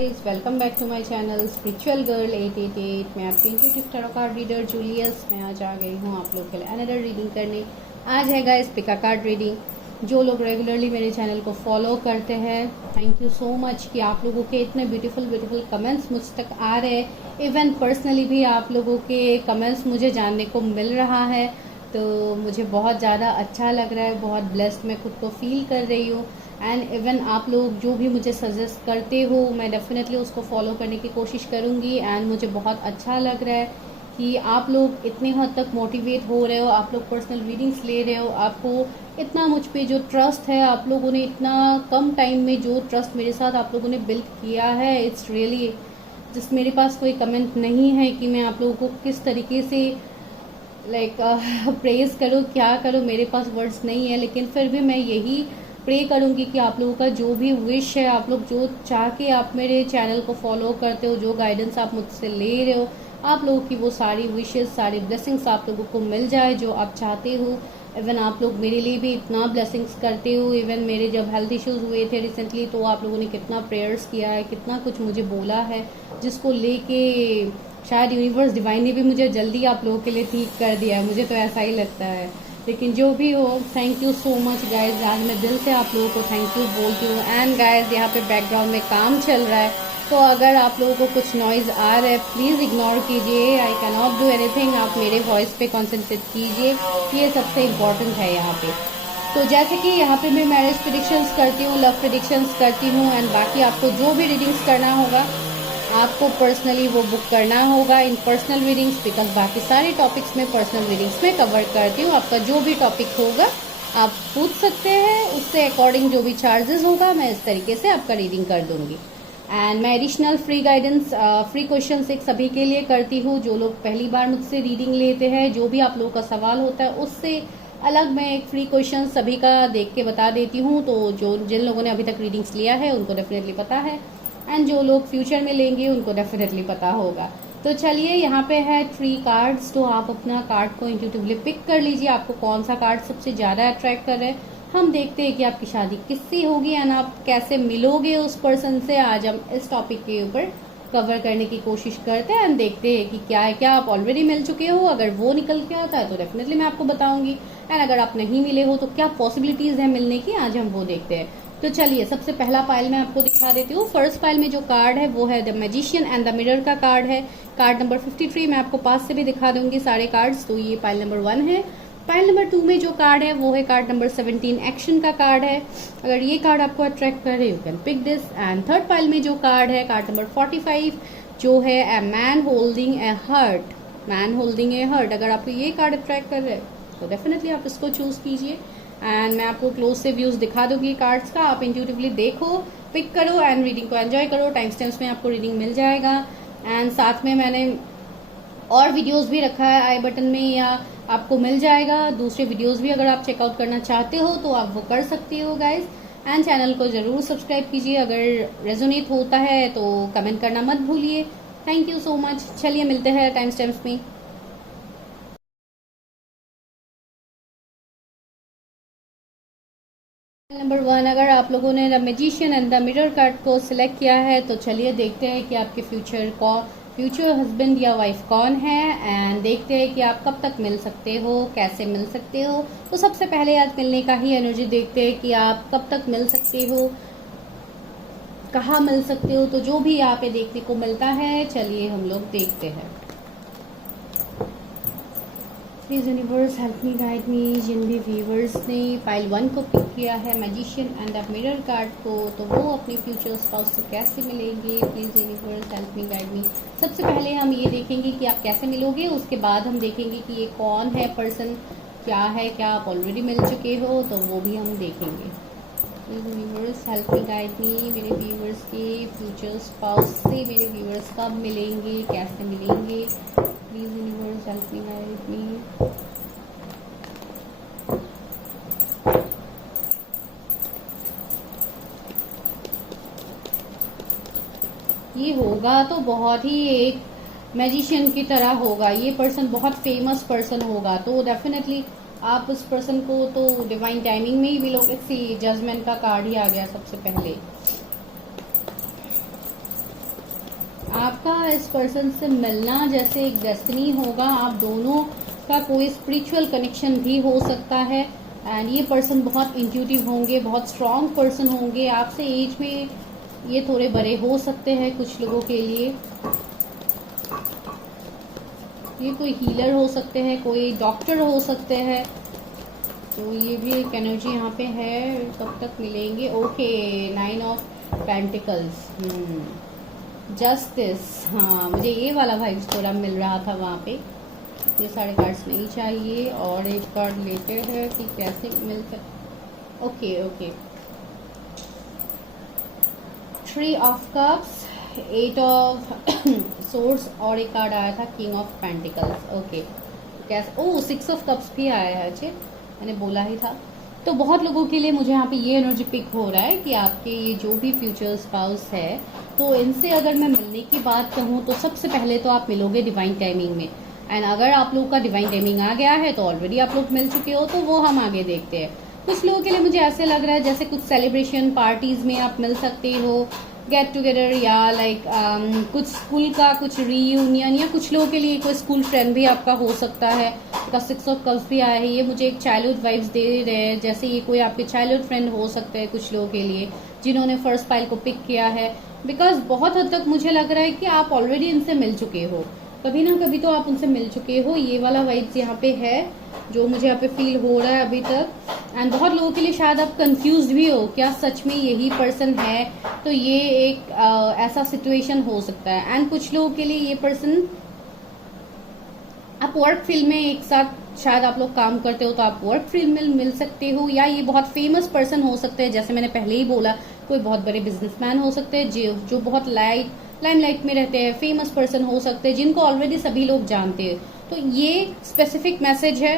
Guys, welcome back to my channel spiritual girl 888। मैं आपकी intuitive tarot card reader Julius. मैं आज आ गई हूँ आप लोग के लिए अनदर रीडिंग करने। आज है गाइस पिका कार्ड रीडिंग। जो लोग रेगुलरली मेरे चैनल को फॉलो करते हैं, थैंक यू सो मच कि आप लोगों के इतने ब्यूटीफुल कमेंट्स मुझ तक आ रहे हैं। इवन पर्सनली भी आप लोगों के कमेंट्स मुझे जानने को मिल रहा है, तो मुझे बहुत ज़्यादा अच्छा लग रहा है। बहुत ब्लेस्ड मैं खुद को फील कर रही हूँ। एंड इवन आप लोग जो भी मुझे सजेस्ट करते हो, मैं डेफिनेटली उसको फॉलो करने की कोशिश करूँगी। एंड मुझे बहुत अच्छा लग रहा है कि आप लोग इतने हद तक मोटिवेट हो रहे हो, आप लोग पर्सनल रीडिंग्स ले रहे हो, आपको इतना मुझ पे जो ट्रस्ट है, आप लोगों ने इतना कम टाइम में जो ट्रस्ट मेरे साथ आप लोगों ने बिल्ड किया है, इट्स रियली जिस मेरे पास कोई कमेंट नहीं है कि मैं आप लोगों को किस तरीके से प्रेज करो, क्या करो, मेरे पास वर्ड्स नहीं है। लेकिन फिर भी मैं यही प्रे करूंगी कि आप लोगों का जो भी विश है, आप लोग जो चाह के आप मेरे चैनल को फॉलो करते हो, जो गाइडेंस आप मुझसे ले रहे हो, आप लोगों की वो सारी विशेस, सारी ब्लेसिंग्स आप लोगों को मिल जाए जो आप चाहते हो। इवन आप लोग मेरे लिए भी इतना ब्लेसिंग्स करते हो। इवन मेरे जब हेल्थ इश्यूज हुए थे रिसेंटली, तो आप लोगों ने कितना प्रेयर्स किया है, कितना कुछ मुझे बोला है, जिसको लेके शायद यूनिवर्स डिवाइन ने भी मुझे जल्दी आप लोगों के लिए ठीक कर दिया है। मुझे तो ऐसा ही लगता है। लेकिन जो भी हो, thank you so much guys. आज मैं दिल से आप लोगों को थैंक यू बोलती हूँ। एंड गाइज, यहाँ पे बैकग्राउंड में काम चल रहा है, तो अगर आप लोगों को कुछ नॉइज आ रहा है, प्लीज़ इग्नोर कीजिए। I can not do anything. आप मेरे वॉइस पे कॉन्सेंट्रेट कीजिए, ये सबसे इम्पोर्टेंट है यहाँ पे। तो जैसे कि यहाँ पे मैं मैरिज प्रेडिक्शंस करती हूँ, लव प्रेडिक्शंस करती हूँ, एंड बाकी आपको जो भी रीडिंग्स करना होगा, आपको पर्सनली वो बुक करना होगा इन पर्सनल रीडिंग्स, बिकॉज बाकी सारे टॉपिक्स में पर्सनल रीडिंग्स में कवर करती हूँ। आपका जो भी टॉपिक होगा आप पूछ सकते हैं, उससे अकॉर्डिंग जो भी चार्जेस होगा मैं इस तरीके से आपका रीडिंग कर दूंगी। एंड मैं additional free guidance, free questions एक सभी के लिए करती हूँ। जो लोग पहली बार मुझसे रीडिंग लेते हैं, जो भी आप लोगों का सवाल होता है, उससे अलग मैं एक फ्री क्वेश्चन सभी का देख के बता देती हूँ। तो जिन लोगों ने अभी तक रीडिंग्स लिया है उनको डेफिनेटली पता है, एंड जो लोग फ्यूचर में लेंगे उनको डेफिनेटली पता होगा। तो चलिए, यहाँ पे है 3 कार्ड्स, तो आप अपना कार्ड को इंट्यूटिवली पिक कर लीजिए। आपको कौन सा कार्ड सबसे ज़्यादा अट्रैक्ट कर रहा है। हम देखते हैं कि आपकी शादी किससे होगी एंड आप कैसे मिलोगे उस पर्सन से। आज हम इस टॉपिक के ऊपर कवर करने की कोशिश करते हैं एंड देखते हैं कि क्या है, क्या आप ऑलरेडी मिल चुके हो। अगर वो निकल के आता है तो डेफिनेटली मैं आपको बताऊंगी, एंड अगर आप नहीं मिले हो तो क्या पॉसिबिलिटीज है मिलने की, आज हम वो देखते हैं। तो चलिए, सबसे पहला पाइल मैं आपको दिखा देती हूँ। फर्स्ट पाइल में जो कार्ड है वो है the magician and the mirror का कार्ड है। कार्ड नंबर 53 मैं आपको पास से भी दिखा दूंगी सारे कार्ड्स। तो ये पाइल नंबर 1 है। पाइल नंबर 2 में जो कार्ड है वो है कार्ड नंबर 17, एक्शन का कार्ड है। अगर ये कार्ड आपको अट्रैक्ट करे, you can pick this. And third pile में जो कार्ड है, कार्ड नंबर 45, जो है a man holding a heart. Man holding a heart. अगर आपको ये कार्ड अट्रैक्ट कर रहे हैं तो डेफिनेटली आप इसको चूज कीजिए। एंड मैं आपको क्लोज से व्यूज दिखा दूंगी कार्ड्स का। आप इंट्यूटिवली देखो, पिक करो एंड रीडिंग को एंजॉय करो। टाइम स्टैम्प्स में आपको रीडिंग मिल जाएगा। एंड साथ में मैंने और वीडियोस भी रखा है आई बटन में, या आपको मिल जाएगा। दूसरे वीडियोस भी अगर आप चेकआउट करना चाहते हो तो आप वो कर सकते हो गाइज। एंड चैनल को जरूर सब्सक्राइब कीजिए। अगर रेजोनेट होता है तो कमेंट करना मत भूलिए। Thank you so much. चलिए, मिलते हैं टाइम स्टैम्प्स में। नंबर 1, अगर आप लोगों ने the magician and the mirror card को सिलेक्ट किया है तो चलिए देखते हैं कि आपके फ्यूचर हस्बैंड या वाइफ कौन है। एंड देखते हैं कि आप कब तक मिल सकते हो, कैसे मिल सकते हो। तो सबसे पहले आज मिलने का ही एनर्जी देखते हैं कि आप कब तक मिल सकते हो, कहाँ मिल सकते हो। तो जो भी यहाँ पे देखने को मिलता है, चलिए हम लोग देखते हैं। Please universe help me, guide me. जिन भी व्यूवर्स ने पाइल 1 को पिक किया है, magician and the mirror card को, तो वो अपने फ्यूचर स्पाउस से कैसे मिलेंगे। Please universe help me, guide me. सबसे पहले हम ये देखेंगे कि आप कैसे मिलोगे, उसके बाद हम देखेंगे कि ये कौन है पर्सन, क्या है, क्या आप ऑलरेडी मिल चुके हो, तो वो भी हम देखेंगे। Please universe help me, guide मी। मेरे व्यूवर्स के फ्यूचर स्पाउस से मेरे व्यूवर्स कब मिलेंगे, कैसे मिलेंगे। Please universe help me, guide मी। ये होगा तो बहुत ही एक मैजिशियन की तरह होगा। ये पर्सन बहुत फेमस पर्सन होगा, तो डेफिनेटली आप उस पर्सन को तो डिवाइन टाइमिंग में ही मिलोगे। सी जजमेंट का कार्ड ही आ गया सबसे पहले। आपका इस पर्सन से मिलना जैसे एक डेस्टिनी होगा। आप दोनों का कोई स्पिरिचुअल कनेक्शन भी हो सकता है। एंड ये पर्सन बहुत इंट्यूटिव होंगे, बहुत स्ट्रांग पर्सन होंगे। आपसे एज में ये थोड़े बड़े हो सकते हैं कुछ लोगों के लिए। ये कोई हीलर हो सकते हैं, कोई डॉक्टर हो सकते हैं। तो ये भी एक एनर्जी यहाँ पे है। कब तक मिलेंगे? Okay, 9 of pentacles, justice. हाँ, मुझे ये वाला वाइब्स थोड़ा मिल रहा था वहाँ पे। ये सारे कार्ड्स नहीं चाहिए और एक कार्ड लेते हैं कि कैसे मिल सकते। Okay okay, 3 of cups, 8 of swords और एक कार्ड आया था किंग ऑफ पेंटिकल्स। ओके, कैसे? ओह, 6 ऑफ कप्स भी आया है। अच्छे, मैंने बोला ही था। तो बहुत लोगों के लिए मुझे यहाँ पे ये एनर्जी पिक हो रहा है कि आपके ये जो भी फ्यूचर स्पाउस है, तो इनसे अगर मैं मिलने की बात कहूँ तो सबसे पहले तो आप मिलोगे डिवाइन टाइमिंग में। एंड अगर आप लोग का डिवाइन टाइमिंग आ गया है तो ऑलरेडी आप लोग मिल चुके हो, तो वो हम आगे देखते हैं। कुछ लोगों के लिए मुझे ऐसे लग रहा है जैसे कुछ सेलिब्रेशन पार्टीज में आप मिल सकते हो, गेट टुगेदर, या लाइक कुछ स्कूल का कुछ रीयूनियन, या कुछ लोगों के लिए कोई स्कूल फ्रेंड भी आपका हो सकता है। का 6 ऑफ कप्स भी आया है। ये मुझे एक चाइल्डहुड वाइब्स दे रहे हैं, जैसे ये कोई आपके चाइल्डहुड फ्रेंड हो सकते हैं कुछ लोगों के लिए जिन्होंने फर्स्ट पाइल को पिक किया है। बिकॉज बहुत हद तक मुझे लग रहा है कि आप ऑलरेडी इनसे मिल चुके हो, कभी ना कभी तो आप उनसे मिल चुके हो। ये वाला वाइब्स यहाँ पे है जो मुझे यहाँ पे फील हो रहा है अभी तक। एंड बहुत लोगों के लिए शायद आप कंफ्यूज भी हो, क्या सच में यही पर्सन है? तो ये एक ऐसा सिचुएशन हो सकता है। एंड कुछ लोगों के लिए ये पर्सन, आप वर्क फील्ड में एक साथ शायद आप लोग काम करते हो, तो आप वर्क फील्ड में मिल सकते हो। या ये बहुत फेमस पर्सन हो सकते हैं, जैसे मैंने पहले ही बोला, कोई बहुत बड़े बिजनेसमैन हो सकते हैं जो बहुत लाइमलाइट में रहते हैं, फेमस पर्सन हो सकते हैं जिनको ऑलरेडी सभी लोग जानते हैं। तो ये स्पेसिफिक मैसेज है,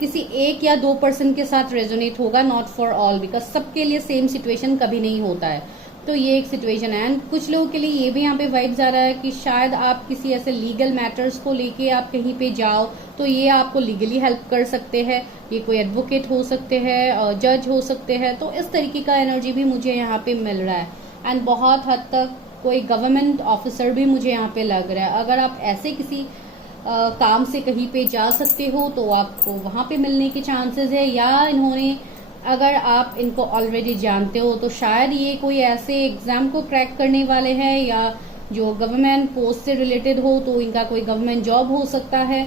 किसी एक या 2 पर्सन के साथ रेजोनेट होगा, नॉट फॉर ऑल, बिकॉज सबके लिए सेम सिचुएशन कभी नहीं होता है। तो ये एक सिचुएशन है। एंड कुछ लोगों के लिए ये भी यहाँ पे वाइब्स आ रहा है कि शायद आप किसी ऐसे लीगल मैटर्स को लेके आप कहीं पे जाओ, तो ये आपको लीगली हेल्प कर सकते हैं। ये कोई एडवोकेट हो सकते हैं, जज हो सकते हैं। तो इस तरीके का एनर्जी भी मुझे यहाँ पे मिल रहा है। एंड बहुत हद तक कोई गवर्नमेंट ऑफिसर भी मुझे यहाँ पे लग रहा है। अगर आप ऐसे किसी काम से कहीं पे जा सकते हो तो आपको वहां पे मिलने के चांसेस है। या इन्होंने, अगर आप इनको ऑलरेडी जानते हो तो शायद ये कोई ऐसे एग्जाम को क्रैक करने वाले हैं, या जो गवर्नमेंट पोस्ट से रिलेटेड हो, तो इनका कोई गवर्नमेंट जॉब हो सकता है।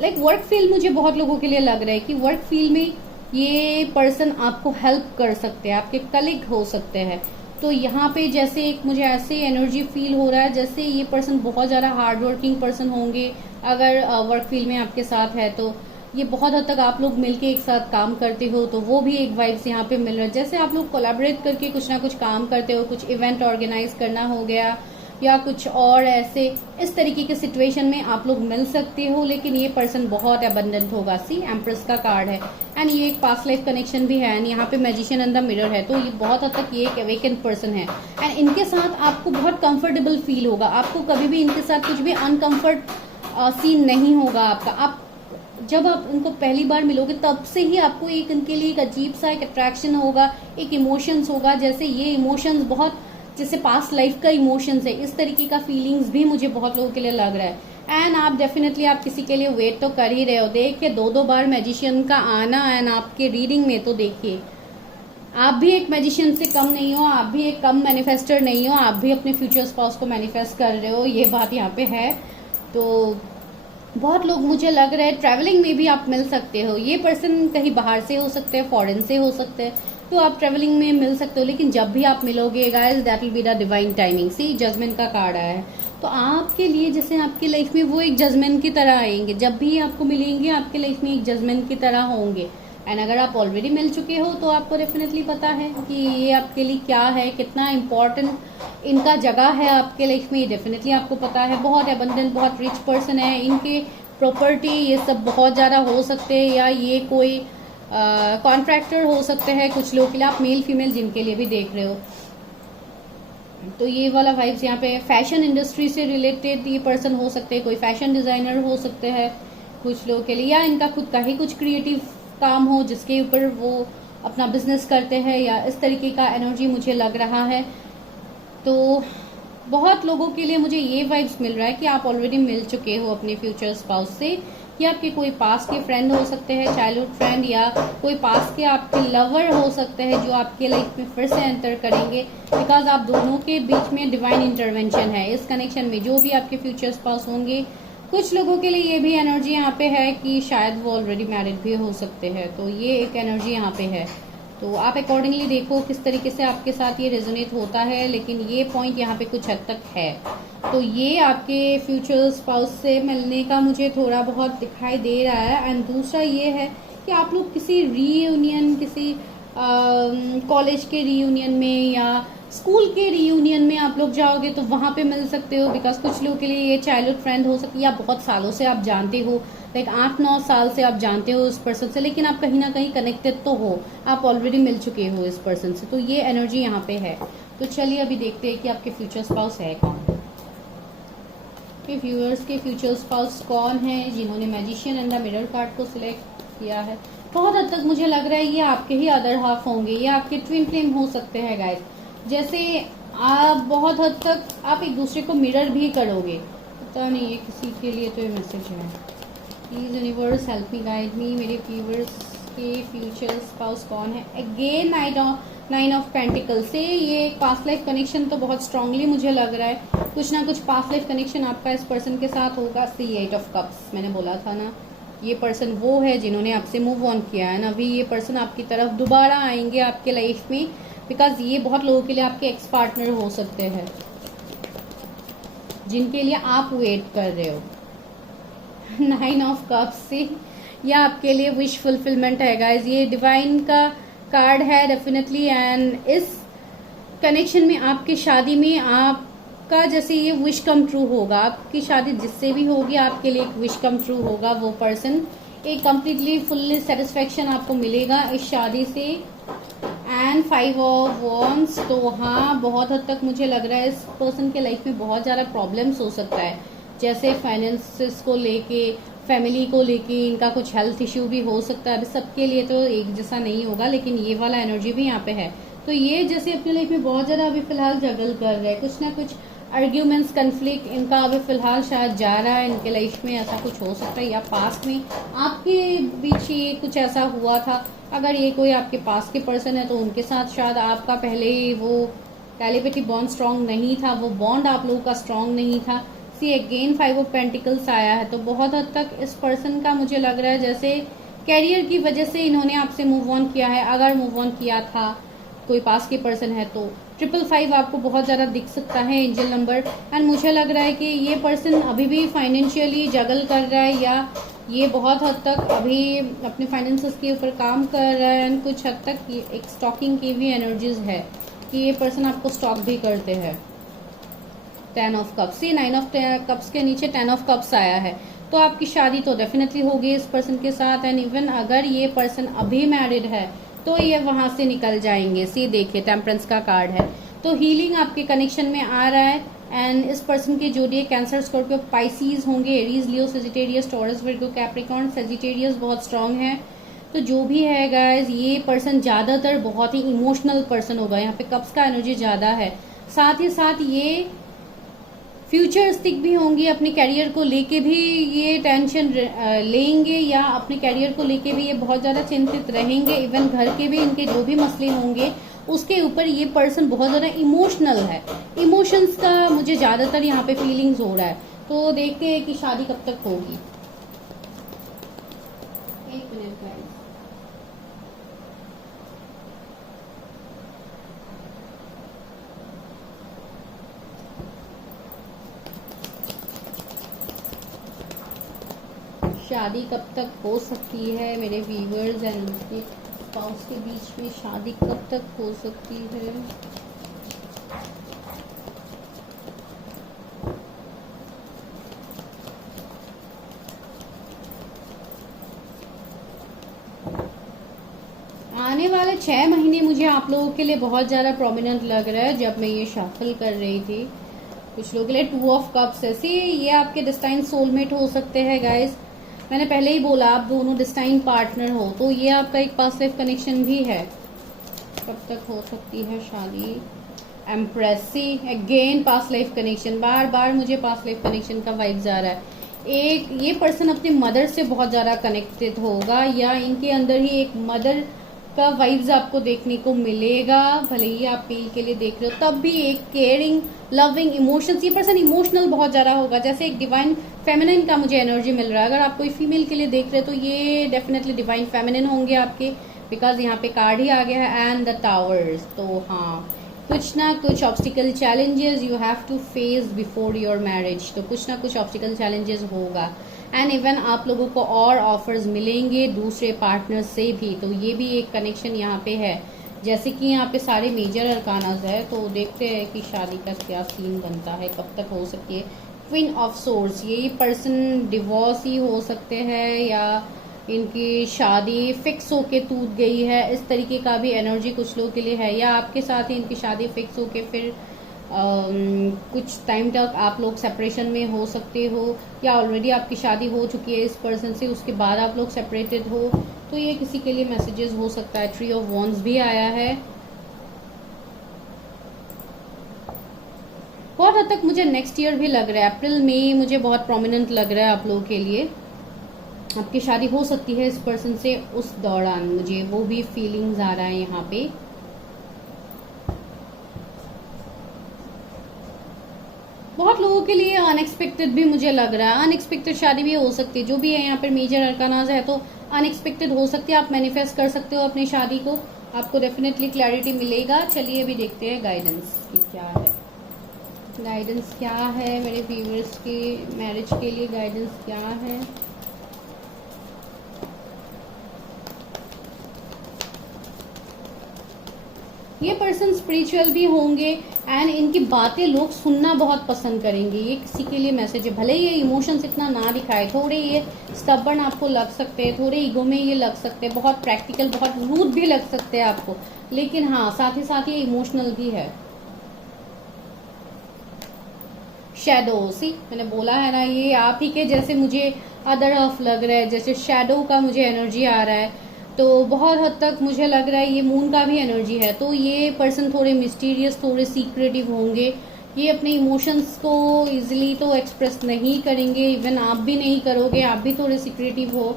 लाइक वर्क फील्ड, मुझे बहुत लोगों के लिए लग रहा है कि वर्क फील्ड में ये पर्सन आपको हेल्प कर सकते हैं, आपके कलीग हो सकते हैं। तो यहाँ पे जैसे एक मुझे ऐसे एनर्जी फील हो रहा है जैसे ये पर्सन बहुत ज्यादा हार्ड वर्किंग पर्सन होंगे। अगर वर्क फील्ड में आपके साथ है तो ये बहुत हद तक आप लोग मिलके एक साथ काम करते हो, तो वो भी एक वाइब्स यहाँ पे मिल रहा है। जैसे आप लोग कोलैबोरेट करके कुछ ना कुछ काम करते हो, कुछ इवेंट ऑर्गेनाइज करना हो गया या कुछ और ऐसे इस तरीके के सिचुएशन में आप लोग मिल सकते हो। लेकिन ये पर्सन बहुत अबंडेंट होगा। सी, एम्प्रेस का कार्ड है। एंड ये एक पास्ट लाइफ कनेक्शन भी है। एंड यहाँ पे मैजिशियन इन द मिरर है, तो ये बहुत हद तक ये एक अवेकन पर्सन है। एंड इनके साथ आपको बहुत कंफर्टेबल फील होगा। आपको कभी भी इनके साथ कुछ भी अनकंफर्ट सीन नहीं होगा आपका। आप जब आप उनको पहली बार मिलोगे तब से ही आपको एक इनके लिए एक अजीब सा एक अट्रैक्शन होगा, एक इमोशंस होगा। जैसे ये इमोशंस बहुत जैसे पास्ट लाइफ का इमोशंस है, इस तरीके का फीलिंग्स भी मुझे बहुत लोगों के लिए लग रहा है। एंड आप डेफिनेटली आप किसी के लिए वेट तो कर ही रहे हो। देखिए 2-2 बार मैजिशियन का आना एंड आपके रीडिंग में, तो देखिए आप भी एक मैजिशियन से कम नहीं हो, आप भी एक कम मैनिफेस्टर नहीं हो, आप भी अपने फ्यूचर स्पाउस को मैनिफेस्ट कर रहे हो। ये बात यहाँ पे है। तो बहुत लोग मुझे लग रहा है ट्रैवलिंग में भी आप मिल सकते हो। ये पर्सन कहीं बाहर से हो सकते हैं, फॉरेन से हो सकते हैं, तो आप ट्रैवलिंग में मिल सकते हो। लेकिन जब भी आप मिलोगे guys, that will be the divine timing. See, judgement का कार्ड आया है, तो आपके लिए जैसे आपकी लाइफ में वो एक जजमेंट की तरह आएंगे। जब भी आपको मिलेंगे आपके लाइफ में एक जजमेंट की तरह होंगे। एंड अगर आप ऑलरेडी मिल चुके हो तो आपको डेफिनेटली पता है कि ये आपके लिए क्या है, कितना इम्पोर्टेंट इनका जगह है आपके लाइफ में। ये डेफिनेटली आपको पता है। बहुत एबंडेंट, बहुत रिच पर्सन है। इनके प्रॉपर्टी ये सब बहुत ज्यादा हो सकते हैं, या ये कोई कॉन्ट्रैक्टर हो सकते हैं कुछ लोग के लिए। आप मेल फीमेल जिनके लिए भी देख रहे हो, तो ये वाला वाइब्स यहाँ पे फैशन इंडस्ट्री से रिलेटेड ये पर्सन हो सकते हैं, कोई फैशन डिजाइनर हो सकते हैं कुछ लोगों के लिए, या इनका खुद का ही कुछ क्रिएटिव काम हो जिसके ऊपर वो अपना बिजनेस करते हैं, या इस तरीके का एनर्जी मुझे लग रहा है। तो बहुत लोगों के लिए मुझे ये वाइब्स मिल रहा है कि आप ऑलरेडी मिल चुके हो अपने फ्यूचर स्पाउस से, कि आपके कोई पास के फ्रेंड हो सकते हैं, चाइल्डहुड फ्रेंड, या कोई पास के आपके लवर हो सकते हैं जो आपके लाइफ में फिर से एंटर करेंगे, बिकॉज आप दोनों के बीच में डिवाइन इंटरवेंशन है इस कनेक्शन में, जो भी आपके फ्यूचर स्पाउस होंगे। कुछ लोगों के लिए ये भी एनर्जी यहाँ पे है कि शायद वो ऑलरेडी मैरिड भी हो सकते हैं, तो ये एक एनर्जी यहाँ पे है। तो आप अकॉर्डिंगली देखो किस तरीके से आपके साथ ये रेजोनेट होता है, लेकिन ये पॉइंट यहाँ पे कुछ हद तक है। तो ये आपके फ्यूचर स्पाउस से मिलने का मुझे थोड़ा बहुत दिखाई दे रहा है। एंड दूसरा ये है कि आप लोग किसी रीयूनियन, किसी कॉलेज के रीयूनियन में या स्कूल के रीयूनियन में आप लोग जाओगे तो वहां पे मिल सकते हो, बिकॉज कुछ लोगों के लिए ये चाइल्डहुड फ्रेंड हो सकती है, या बहुत सालों से आप जानते हो, लाइक 8-9 साल से आप जानते हो उस पर्सन से, लेकिन आप कहीं ना कहीं कनेक्टेड तो हो, आप ऑलरेडी मिल चुके हो इस पर्सन से। तो ये एनर्जी यहाँ पे है। तो चलिए अभी देखते हैं कि आपके फ्यूचर स्पाउस है कौन। व्यूअर्स के फ्यूचर स्पाउस कौन है जिन्होंने magician and the mirror card को सिलेक्ट किया है। बहुत हद तक मुझे लग रहा है ये आपके ही अदर हाफ होंगे, ये आपके ट्विन फ्लेम हो सकते हैं गाइस। जैसे आप बहुत हद तक आप एक दूसरे को मिरर भी करोगे, पता नहीं ये किसी के लिए तो ये मैसेज है। Please universe help me guide मी, मेरे व्यूअर्स के फ्यूचर स्पाउस कौन है। अगेन नाइन ऑफ पेंटिकल से ये पास्ट लाइफ कनेक्शन तो बहुत स्ट्रांगली मुझे लग रहा है, कुछ ना कुछ पास्ट लाइफ कनेक्शन आपका इस पर्सन के साथ होगा। सी 8 ऑफ कप्स, मैंने बोला था ना, ये पर्सन वो है जिन्होंने आपसे मूव ऑन किया है ना, अभी ये पर्सन आपकी तरफ दोबारा आएंगे आपके लाइफ में, बिकॉज ये बहुत लोगों के लिए आपके एक्स पार्टनर हो सकते हैं जिनके लिए आप वेट कर रहे हो। 9 ऑफ कप्स से या आपके लिए विश फुलफिलमेंट है गाइज, ये डिवाइन का कार्ड है डेफिनेटली। एंड इस कनेक्शन में आपकी शादी में आपका जैसे ये विश कम ट्रू होगा, आपकी शादी जिससे भी होगी आपके लिए एक विश कम ट्रू होगा। वो पर्सन एक कंप्लीटली फुल्ली सेटिस्फेक्शन आपको मिलेगा इस शादी से। एंड 5 ऑफ वॉन्ड्स, तो हाँ बहुत हद तक मुझे लग रहा है इस पर्सन के लाइफ में बहुत ज़्यादा प्रॉब्लम्स हो सकता है, जैसे फाइनेंसेस को लेके, फैमिली को लेके, इनका कुछ हेल्थ इश्यू भी हो सकता है। अभी सबके लिए तो एक जैसा नहीं होगा, लेकिन ये वाला एनर्जी भी यहाँ पे है। तो ये जैसे अपनी लाइफ में बहुत ज़्यादा अभी फिलहाल जगल कर रहे हैं, कुछ ना कुछ आर्ग्यूमेंट्स, कन्फ्लिक्ट इनका अभी फिलहाल शायद जा रहा है इनके लाइफ में, ऐसा कुछ हो सकता है। या पास्ट में आपके बीच ये कुछ ऐसा हुआ था, अगर ये कोई आपके पास के पर्सन है तो उनके साथ शायद आपका पहले ही वो टेलीपैथी बॉन्ड स्ट्रांग नहीं था, वो बॉन्ड आप लोगों का स्ट्रांग नहीं था। सी अगेन 5 ऑफ पेंटिकल्स आया है, तो बहुत हद तक इस पर्सन का मुझे लग रहा है जैसे कैरियर की वजह से इन्होंने आपसे मूव ऑन किया है, अगर मूव ऑन किया था कोई पास के पर्सन है तो 555 आपको बहुत ज़्यादा दिख सकता है एंजल नंबर। एंड मुझे लग रहा है कि ये पर्सन अभी भी फाइनेंशियली जगल कर रहा है, या ये बहुत हद तक अभी अपने फाइनेंसेस के ऊपर काम कर रहा है। एंड कुछ हद तक एक स्टॉकिंग की भी एनर्जीज है कि ये पर्सन आपको स्टॉक भी करते हैं। 10 ऑफ कप्स, 9 ऑफ कप्स के नीचे 10 ऑफ कप्स आया है, तो आपकी शादी तो डेफिनेटली होगी इस पर्सन के साथ। एंड इवन अगर ये पर्सन अभी मैरिड है तो ये वहां से निकल जाएंगे। सी देखिए टेम्परेंस का कार्ड है, तो हीलिंग आपके कनेक्शन में आ रहा है। एंड इस पर्सन के जोडिएक कैंसर, स्कॉर्पियो, पाइसीज होंगे, Aries, Leo, Sagittarius, Taurus, Virgo, Capricorn. Sagittarius बहुत स्ट्रांग है। तो जो भी है गाइज, ये पर्सन ज्यादातर बहुत ही इमोशनल पर्सन होगा, यहाँ पे कप्स का एनर्जी ज्यादा है। साथ ही साथ ये फ्यूचरिस्टिक भी होंगे, अपने कैरियर को लेके भी ये टेंशन लेंगे, या अपने कैरियर को लेके भी ये बहुत ज्यादा चिंतित रहेंगे। इवन घर के भी इनके जो भी मसले होंगे उसके ऊपर ये पर्सन बहुत ज्यादा इमोशनल है। इमोशंस का मुझे ज्यादातर यहाँ पे फीलिंग्स हो रहा है। तो देखते हैं कि शादी कब तक होगी। एक मिनट गाइस, शादी कब तक हो सकती है मेरे व्यूअर्स एंड उनके स्पाउस के बीच में, शादी कब तक हो सकती है। आने वाले 6 महीने मुझे आप लोगों के लिए बहुत ज्यादा प्रोमिनेंट लग रहा है। जब मैं ये शफल कर रही थी, कुछ लोगों के लिए 2 ऑफ कप्स ऐसे, ये आपके डिस्टाइन सोलमेट हो सकते हैं गाइस। मैंने पहले ही बोला आप दोनों डिस्टाइन पार्टनर हो, तो ये आपका एक पास्ट लाइफ कनेक्शन भी है। कब तक हो सकती है शादी। एम्प्रेसी, अगेन पास्ट लाइफ कनेक्शन, बार बार मुझे पास्ट लाइफ कनेक्शन का वाइब्स आ रहा है। एक ये पर्सन अपनी मदर से बहुत ज्यादा कनेक्टेड होगा, या इनके अंदर ही एक मदर का वाइब्स आपको देखने को मिलेगा। भले ही आप पील के लिए देख रहे हो, तब भी एक केयरिंग, लविंग, इमोशंस, ये पर्सन इमोशनल बहुत ज्यादा होगा। जैसे एक डिवाइन फेमिनिन का मुझे एनर्जी मिल रहा है। अगर आप कोई फीमेल के लिए देख रहे हो तो ये डेफिनेटली डिवाइन फेमिनिन होंगे आपके, बिकॉज यहाँ पे कार्ड ही आ गया है एंड द टावर्स। तो हाँ, कुछ ना कुछ obstacle challenges you have to face before your marriage, तो कुछ ना कुछ ऑब्स्टिकल चैलेंजेस होगा। एंड इवन आप लोगों को और ऑफर्स मिलेंगे दूसरे पार्टनर से भी, तो ये भी एक कनेक्शन यहाँ पे है। जैसे कि यहाँ पे सारे मेजर अरकानाज है, तो देखते हैं कि शादी का क्या सीन बनता है, कब तक हो सकती है। क्वीन ऑफ सोर्स, ये पर्सन डिवोर्स ही हो सकते हैं, या इनकी शादी फिक्स होके टूट गई है, इस तरीके का भी एनर्जी कुछ लोगों के लिए है। या आपके साथ ही इनकी शादी फिक्स होके फिर कुछ टाइम तक आप लोग सेपरेशन में हो सकते हो, या ऑलरेडी आपकी शादी हो चुकी है इस पर्सन से, उसके बाद आप लोग सेपरेटेड हो, तो ये किसी के लिए मैसेजेस हो सकता है। ट्री ऑफ वॉन्ड्स भी आया है। बहुत हद तक मुझे नेक्स्ट ईयर भी लग रहा है, अप्रैल मई मुझे बहुत प्रोमिनेंट लग रहा है आप लोगों के लिए। आपकी शादी हो सकती है इस पर्सन से उस दौरान, मुझे वो भी फीलिंग्स आ रहा है यहाँ पे। बहुत लोगों के लिए अनएक्सपेक्टेड भी मुझे लग रहा है, अनएक्सपेक्टेड शादी भी हो सकती है। जो भी है यहाँ पर मेजर अरकानाज है, तो अनएक्सपेक्टेड हो सकती है। आप मैनिफेस्ट कर सकते हो अपनी शादी को, आपको डेफिनेटली क्लैरिटी मिलेगा। चलिए अभी देखते हैं गाइडेंस की क्या है। गाइडेंस क्या है मेरे व्यूअर्स के मैरिज के लिए, गाइडेंस क्या है। ये पर्सन स्पिरिचुअल भी होंगे एंड इनकी बातें लोग सुनना बहुत पसंद करेंगे। ये किसी के लिए मैसेज है, भले ये इमोशंस इतना ना दिखाए, थोड़े ये स्टबर्न आपको लग सकते हैं, थोड़े ईगो में ये लग सकते हैं, बहुत प्रैक्टिकल, बहुत रूड भी लग सकते हैं आपको, लेकिन हाँ साथ ही ये इमोशनल भी है। शैडो, सी मैंने बोला है ना, ये आप ही के जैसे मुझे अदर ऑफ लग रहा है, जैसे शैडो का मुझे एनर्जी आ रहा है। तो बहुत हद तक मुझे लग रहा है ये मून का भी एनर्जी है। तो ये पर्सन थोड़े मिस्टीरियस, थोड़े सीक्रेटिव होंगे। ये अपने इमोशंस को इजीली तो एक्सप्रेस नहीं करेंगे, इवन आप भी नहीं करोगे, आप भी थोड़े सीक्रेटिव हो।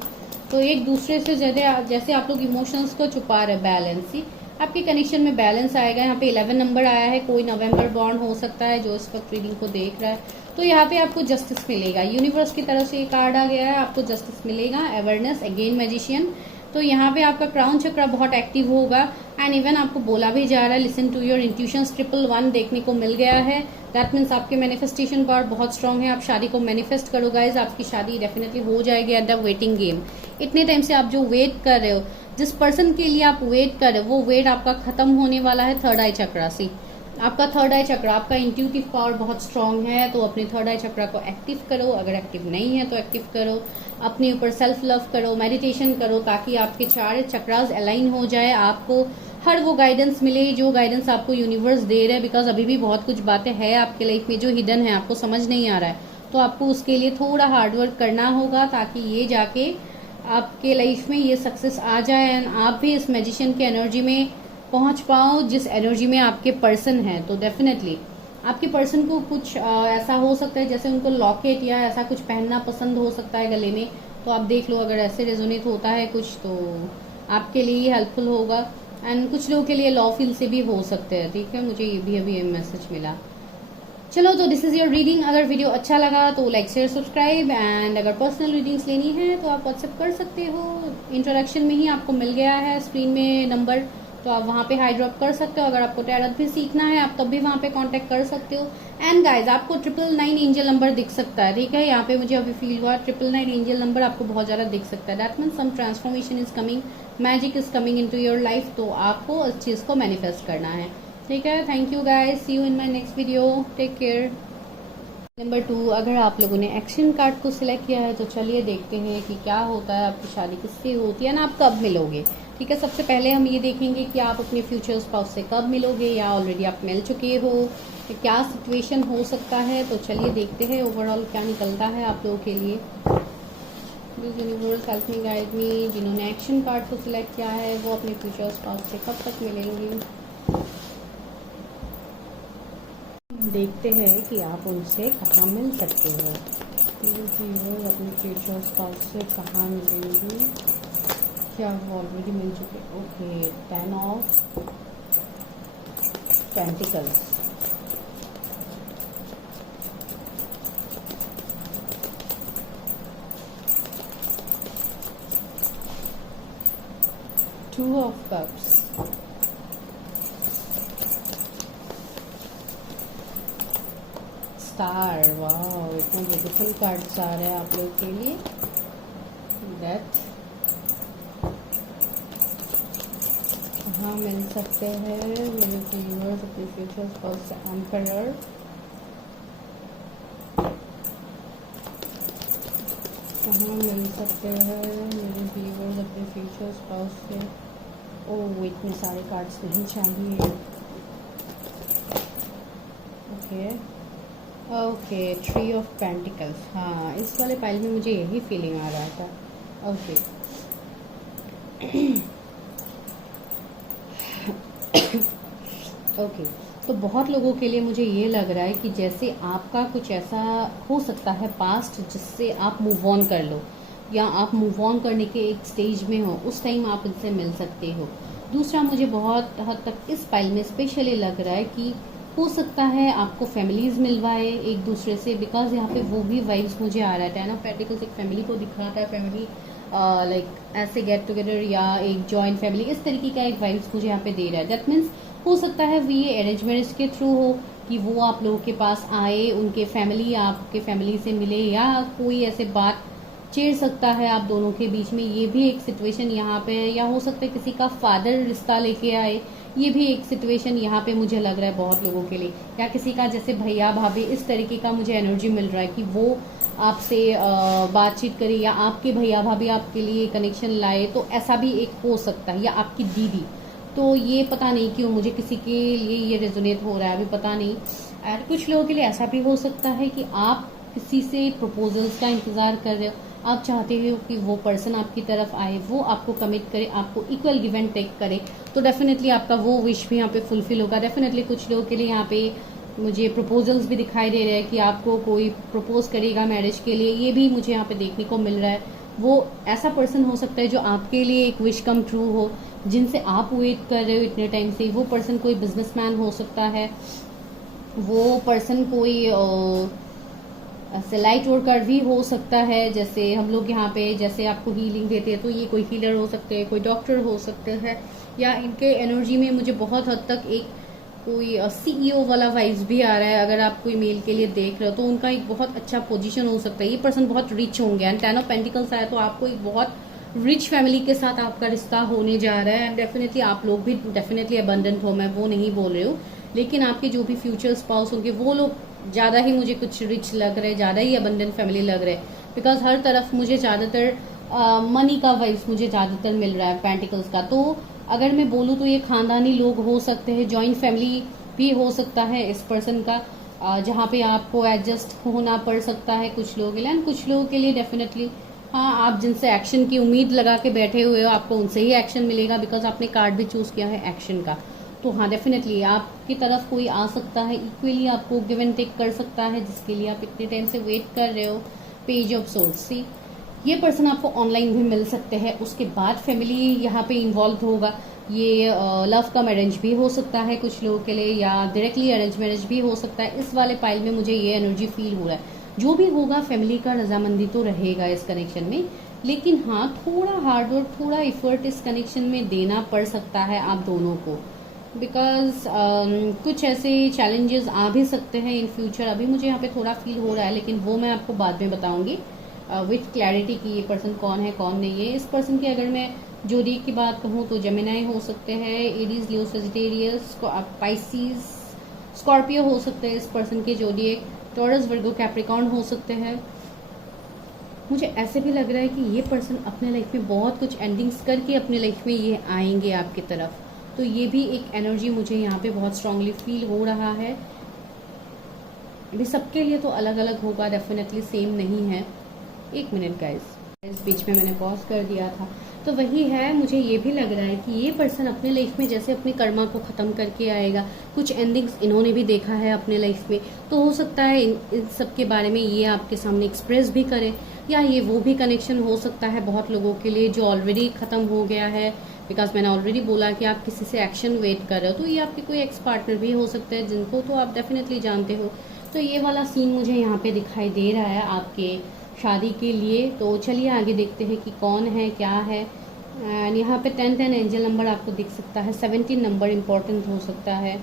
तो एक दूसरे से जैसे आप लोग इमोशंस को छुपा रहे, बैलेंस ही आपके कनेक्शन में बैलेंस आएगा। यहाँ पे 11 नंबर आया है, कोई नवंबर बॉर्न हो सकता है जो इस वक्त रीडिंग को देख रहा है। तो यहाँ पे आपको जस्टिस मिलेगा, यूनिवर्स की तरफ से ये कार्ड आ गया है, आपको जस्टिस मिलेगा। अवेयरनेस, अगेन मैजिशियन, तो यहाँ पे आपका क्राउन चक्र बहुत एक्टिव होगा। एंड इवन आपको बोला भी जा रहा है लिसन टू योर इंट्यूशंस, 111 देखने को मिल गया है। दैट मीन्स आपके मैनिफेस्टेशन पावर बहुत स्ट्रांग है। आप शादी को मैनिफेस्ट करो गाइज, आपकी शादी डेफिनेटली हो जाएगी एट द वेटिंग गेम। इतने टाइम से आप जो वेट कर रहे हो, जिस पर्सन के लिए आप वेट कर रहे हो, वो वेट आपका खत्म होने वाला है थर्ड आई चक्रा से। आपका थर्ड आई चक्र, आपका इंट्यूटिव पावर बहुत स्ट्रांग है, तो अपने थर्ड आई चक्र को एक्टिव करो। अगर एक्टिव नहीं है तो एक्टिव करो, अपने ऊपर सेल्फ लव करो, मेडिटेशन करो, ताकि आपके चार चक्रास अलाइन हो जाए, आपको हर वो गाइडेंस मिले जो गाइडेंस आपको यूनिवर्स दे रहा है। बिकॉज अभी भी बहुत कुछ बातें हैं आपके लाइफ में जो हिडन है, आपको समझ नहीं आ रहा है, तो आपको उसके लिए थोड़ा हार्डवर्क करना होगा, ताकि ये जाके आपके लाइफ में ये सक्सेस आ जाए एंड आप भी इस मैजिशियन की एनर्जी में पहुंच पाओ जिस एनर्जी में आपके पर्सन है। तो डेफिनेटली आपके पर्सन को कुछ ऐसा हो सकता है, जैसे उनको लॉकेट या ऐसा कुछ पहनना पसंद हो सकता है गले में, तो आप देख लो अगर ऐसे रेजोनेट होता है कुछ तो आपके लिए ही हेल्पफुल होगा। एंड कुछ लोगों के लिए लॉ फील से भी हो सकते हैं, ठीक है, मुझे ये भी अभी मैसेज मिला। चलो, तो दिस इज योर रीडिंग। अगर वीडियो अच्छा लगा तो लाइक शेयर सब्सक्राइब, एंड अगर पर्सनल रीडिंग्स लेनी है तो आप व्हाट्सएप कर सकते हो। इंट्रोडक्शन में ही आपको मिल गया है स्क्रीन में नंबर, तो आप वहाँ पे हाई ड्रॉप कर सकते हो। अगर आपको टैरट भी सीखना है आप तब भी वहाँ पे कांटेक्ट कर सकते हो। एंड गाइज, आपको 999 एंजल नंबर दिख सकता है, ठीक है, यहाँ पे मुझे अभी फील हुआ 999 एंजल नंबर आपको बहुत ज्यादा दिख सकता है। That means some transformation is coming, magic is coming into your life, तो आपको इस चीज को मैनिफेस्ट करना है, ठीक है। Thank you guys, see you in my next video, take care. Number 2, अगर आप लोगों ने एक्शन कार्ड को सिलेक्ट किया है तो चलिए देखते हैं कि क्या होता है, आपकी शादी किससे होती है ना, आप कब मिलोगे, ठीक है। सबसे पहले हम ये देखेंगे कि आप अपने फ्यूचर स्पाउस से कब मिलोगे, या ऑलरेडी आप मिल चुके हो, तो क्या सिचुएशन हो सकता है। तो चलिए देखते हैं ओवरऑल क्या निकलता है आप लोगों के लिए। यूनिवर्स हेल्प मी, गाइड मी, जिन्होंने एक्शन कार्ड को सिलेक्ट किया है वो अपने फ्यूचर स्पाउस से कब तक मिलेंगे। देखते हैं कि आप उनसे कहाँ मिल सकते हो। वो अपने फ्यूचर स्पाउस से कहाँ मिलेंगे, क्या वो ऑलरेडी मिल चुके। Okay, 10 of pentacles, to of cups, star. वाह, इतना ब्यूटीफुल कार्ड्स आ रहे हैं आप लोग के लिए। डेथ, कहाँ मिल सकते हैं मेरे व्यूअर्स अपने फ्यूचर स्पाउस से। एम्परर, कहाँ मिल सकते हैं मेरे व्यूअर्स अपने फ्यूचर स्पाउस से। ओह, इतने सारे कार्ड्स नहीं चाहिए। Okay okay, 3 of pentacles. हाँ, इस वाले पाइल में मुझे यही फीलिंग आ रहा था। ओके ओके, तो बहुत लोगों के लिए मुझे ये लग रहा है कि जैसे आपका कुछ ऐसा हो सकता है पास्ट जिससे आप मूव ऑन कर लो, या आप मूव ऑन करने के एक स्टेज में हो, उस टाइम आप इनसे मिल सकते हो। दूसरा, मुझे बहुत हद तक इस पाइल में स्पेशली लग रहा है कि हो सकता है आपको फैमिलीज मिलवाए एक दूसरे से, बिकॉज यहाँ पे वो भी वाइब्स मुझे आ रहा है। 10 ऑफ पेंटिकल्स एक फैमिली को दिखाता है, फैमिली लाइक ऐसे गेट टुगेदर या एक जॉइंट फैमिली, इस तरीके का एक वाइब्स मुझे यहाँ पे दे रहा है। दैट मीन्स हो सकता है ये अरेंज मैरिज के थ्रू हो, कि वो आप लोगों के पास आए, उनके फैमिली आपके फैमिली से मिले, या कोई ऐसे बात छेड़ सकता है आप दोनों के बीच में, ये भी एक सिचुएशन यहाँ पे है। या हो सकता है किसी का फादर रिश्ता लेके आए, ये भी एक सिचुएशन यहाँ पे मुझे लग रहा है बहुत लोगों के लिए। या किसी का जैसे भैया भाभी, इस तरीके का मुझे एनर्जी मिल रहा है कि वो आपसे बातचीत करे, या आपके भैया भाभी आपके लिए कनेक्शन लाए, तो ऐसा भी एक हो सकता है। या आपकी दीदी, तो ये पता नहीं क्यों मुझे किसी के लिए ये रेजोनेट हो रहा है, अभी पता नहीं। और कुछ लोगों के लिए ऐसा भी हो सकता है कि आप किसी से प्रपोजल्स का इंतजार कर रहे हो, आप चाहते हो कि वो पर्सन आपकी तरफ आए, वो आपको कमिट करे, आपको इक्वल गिव एंड टेक करे, तो डेफिनेटली आपका वो विश भी यहाँ पे फुलफिल होगा। डेफिनेटली कुछ लोगों के लिए यहाँ पे मुझे प्रपोजल्स भी दिखाई दे रहे हैं कि आपको कोई प्रपोज करेगा मैरिज के लिए, ये भी मुझे यहाँ पे देखने को मिल रहा है। वो ऐसा पर्सन हो सकता है जो आपके लिए एक विश कम ट्रू हो, जिनसे आप वेट कर रहे हो इतने टाइम से। वो पर्सन कोई बिजनेसमैन हो सकता है, वो पर्सन कोई ऐसे लाइट वर्कर भी हो सकता है। जैसे हम लोग यहाँ पे जैसे आपको हीलिंग देते हैं, तो ये कोई हीलर हो सकते हैं, कोई डॉक्टर हो सकते हैं, या इनके एनर्जी में मुझे बहुत हद तक एक कोई सीईओ वाला वाइब्स भी आ रहा है। अगर आप कोई मेल के लिए देख रहे हो तो उनका एक बहुत अच्छा पोजीशन हो सकता है, ये पर्सन बहुत रिच होंगे। एंड 10 ऑफ पेंटिकल्स आया तो आपको एक बहुत रिच फैमिली के साथ आपका रिश्ता होने जा रहा है। एंड डेफिनेटली आप लोग भी डेफिनेटली अबंडेंट हो, मैं वो नहीं बोल रही हूँ, लेकिन आपके जो भी फ्यूचर स्पाउस होंगे वो लोग ज़्यादा ही मुझे कुछ रिच लग रहे हैं, ज़्यादा ही अबंडेंट फैमिली लग रहे हैं। बिकॉज हर तरफ मुझे ज़्यादातर मनी का वाइब्स मुझे ज़्यादातर मिल रहा है पेंटिकल्स का। तो अगर मैं बोलूँ तो ये खानदानी लोग हो सकते हैं, जॉइंट फैमिली भी हो सकता है इस पर्सन का, जहाँ पे आपको एडजस्ट होना पड़ सकता है कुछ लोगों के लिए। एंड कुछ लोगों के लिए डेफिनेटली हाँ, आप जिनसे एक्शन की उम्मीद लगा के बैठे हुए हो, आपको उनसे ही एक्शन मिलेगा, बिकॉज आपने कार्ड भी चूज किया है एक्शन का। तो हाँ, डेफिनेटली आपकी तरफ कोई आ सकता है, इक्वली आपको गिव एंड टेक कर सकता है, जिसके लिए आप इतने टाइम से वेट कर रहे हो। पेज ऑफ सोर्स, सी ये पर्सन आपको ऑनलाइन भी मिल सकते हैं, उसके बाद फैमिली यहाँ पे इन्वॉल्व होगा। ये लव का मैरिज भी हो सकता है कुछ लोगों के लिए, या डायरेक्टली अरेंज मैरिज भी हो सकता है। इस वाले पाइल में मुझे ये एनर्जी फील हो रहा है। जो भी होगा फैमिली का रजामंदी तो रहेगा इस कनेक्शन में, लेकिन हाँ, थोड़ा हार्डवर्क, थोड़ा इफर्ट इस कनेक्शन में देना पड़ सकता है आप दोनों को, बिकॉज कुछ ऐसे चैलेंजेस आ भी सकते हैं इन फ्यूचर। अभी मुझे यहाँ पे थोड़ा फील हो रहा है, लेकिन वो मैं आपको बाद में बताऊंगी विथ क्लैरिटी कि ये पर्सन कौन है कौन नहीं है। इस पर्सन की अगर मैं जोडिएक की बात कहूँ तो जेमिनाई हो सकते हैं, Aries, Leo, Sagittarius, Pisces, Scorpio हो सकते हैं इस पर्सन के जोडिएक, टॉरस, वर्गो, कैप्रिकॉर्न हो सकते हैं। मुझे ऐसे भी लग रहा है कि ये पर्सन अपने लाइफ में बहुत कुछ एंडिंग्स करके अपने लाइफ में ये आएंगे आपकी तरफ, तो ये भी एक एनर्जी मुझे यहाँ पे बहुत स्ट्रांगली फील हो रहा है। अभी सबके लिए तो अलग अलग होगा, डेफिनेटली सेम नहीं है। एक मिनट गाइस। इस बीच में मैंने पॉज कर दिया था। तो वही है, मुझे ये भी लग रहा है कि ये पर्सन अपने लाइफ में जैसे अपने कर्मा को ख़त्म करके आएगा, कुछ एंडिंग्स इन्होंने भी देखा है अपने लाइफ में, तो हो सकता है इन सब के बारे में ये आपके सामने एक्सप्रेस भी करें, या ये वो भी कनेक्शन हो सकता है बहुत लोगों के लिए जो ऑलरेडी ख़त्म हो गया है। बिकॉज मैंने ऑलरेडी बोला कि आप किसी से एक्शन वेट कर रहे हो, तो ये आपके कोई एक्स पार्टनर भी हो सकते हैं जिनको तो आप डेफिनेटली जानते हो। तो ये वाला सीन मुझे यहाँ पे दिखाई दे रहा है आपके शादी के लिए। तो चलिए आगे देखते हैं कि कौन है, क्या है। एंड यहाँ पे 10 एंजल नंबर आपको दिख सकता है, 17 नंबर इम्पोर्टेंट हो सकता है।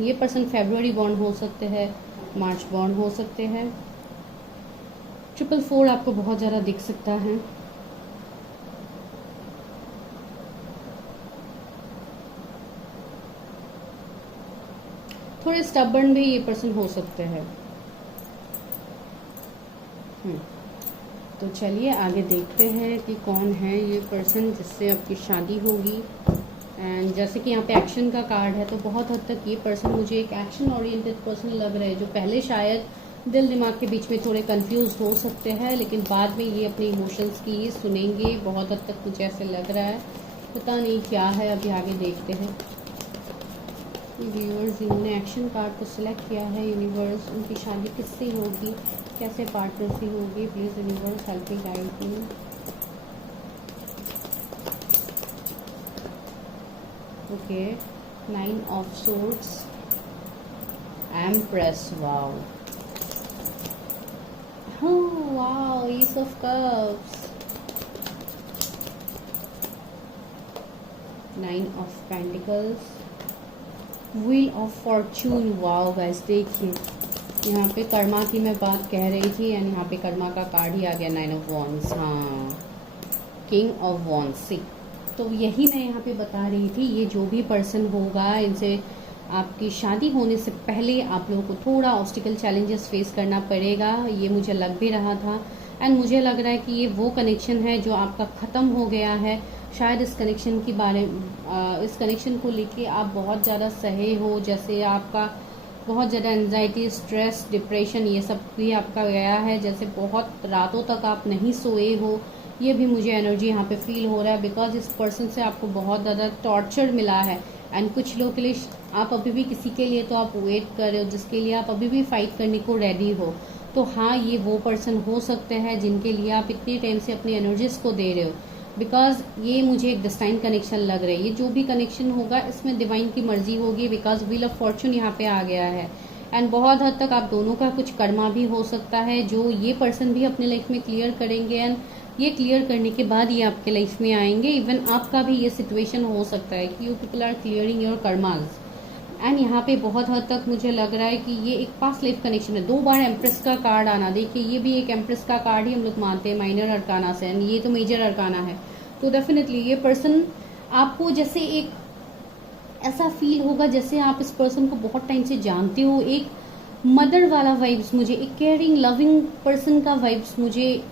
ये पर्सन फेब्रुअरी बॉर्न हो सकते हैं, मार्च बॉर्न हो सकते हैं। 444 आपको बहुत ज़्यादा दिख सकता है। थोड़े स्टबर्न भी ये पर्सन हो सकते हैं। तो चलिए आगे देखते हैं कि कौन है ये पर्सन जिससे आपकी शादी होगी। एंड जैसे कि यहाँ पे एक्शन का कार्ड है, तो बहुत हद तक ये पर्सन मुझे एक एक्शन ओरिएंटेड पर्सन लग रहा है, जो पहले शायद दिल दिमाग के बीच में थोड़े कंफ्यूज हो सकते हैं, लेकिन बाद में ये अपने इमोशंस की सुनेंगे। बहुत हद तक मुझे ऐसे लग रहा है, पता नहीं क्या है, अभी आगे देखते हैं। व्यूअर्स, इन्होंने एक्शन कार्ड को सिलेक्ट किया है। यूनिवर्स, उनकी शादी किससे होगी, कैसे पार्टनर से होगी, please universe help me guide me. Okay, 9 of swords, empress, wow, wow, S of cups, 9 of pentacles, wheel of Fortune. Wow guys, देखिए यहाँ पे कर्मा की मैं बात कह रही थी, एंड यहाँ पे कर्मा का कार्ड ही आ गया, 9 ऑफ वॉन्ड्स। हाँ, किंग ऑफ वॉन्ड्स। सी, तो यही मैं यहाँ पे बता रही थी, ये जो भी पर्सन होगा, इनसे आपकी शादी होने से पहले आप लोगों को थोड़ा ऑब्स्टिकल चैलेंजेस फेस करना पड़ेगा। ये मुझे लग भी रहा था, एंड मुझे लग रहा है कि ये वो कनेक्शन है जो आपका ख़त्म हो गया है। शायद इस कनेक्शन के इस कनेक्शन को लेके आप बहुत ज़्यादा सहे हो, जैसे आपका बहुत ज़्यादा एंजाइटी, स्ट्रेस, डिप्रेशन, ये सब भी आपका गया है, जैसे बहुत रातों तक आप नहीं सोए हो। ये भी मुझे एनर्जी यहाँ पे फील हो रहा है, बिकॉज इस पर्सन से आपको बहुत ज़्यादा टॉर्चर मिला है। एंड कुछ लोगों के लिए आप अभी भी किसी के लिए तो आप वेट कर रहे हो, जिसके लिए आप अभी भी फाइट करने को रेडी हो। तो हाँ, ये वो पर्सन हो सकते हैं जिनके लिए आप इतने टाइम से अपनी एनर्जीज को दे रहे हो, बिकॉज ये मुझे एक डिस्टाइन कनेक्शन लग रहा है। ये जो भी कनेक्शन होगा इसमें डिवाइन की मर्जी होगी, बिकॉज व्हील ऑफ फॉर्चून यहाँ पे आ गया है। एंड बहुत हद तक आप दोनों का कुछ कर्मा भी हो सकता है, जो ये पर्सन भी अपने लाइफ में क्लियर करेंगे, एंड ये क्लियर करने के बाद ये आपके लाइफ में आएंगे। इवन आपका भी ये सिचुएशन हो सकता है कि you people are clearing your karmas. And यहाँ पे बहुत हद तक मुझे लग रहा है कि ये एक पास्ट लाइफ कनेक्शन है। 2 बार एम्प्रेस का कार्ड आना, देखिए ये भी एक एम्प्रेस का कार्ड ही हम लोग मानते हैं माइनर अरकाना से, एंड ये तो मेजर अरकाना है। तो डेफिनेटली ये पर्सन आपको जैसे एक ऐसा फील होगा जैसे आप इस पर्सन को बहुत टाइम से जानते हो। एक मदर वाला वाइब्स मुझे, एक केयरिंग लविंग पर्सन का वाइब्स मुझे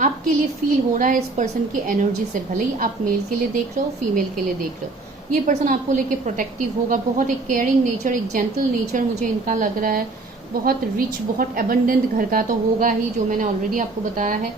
आपके लिए फील हो रहा है इस पर्सन की एनर्जी से। भले ही आप मेल के लिए देख रहे हो, फीमेल के लिए देख रहे हो, ये पर्सन आपको लेके प्रोटेक्टिव होगा। बहुत एक केयरिंग नेचर, एक जेंटल नेचर मुझे इनका लग रहा है। बहुत रिच, बहुत एबंडेंट घर का तो होगा ही, जो मैंने ऑलरेडी आपको बताया है।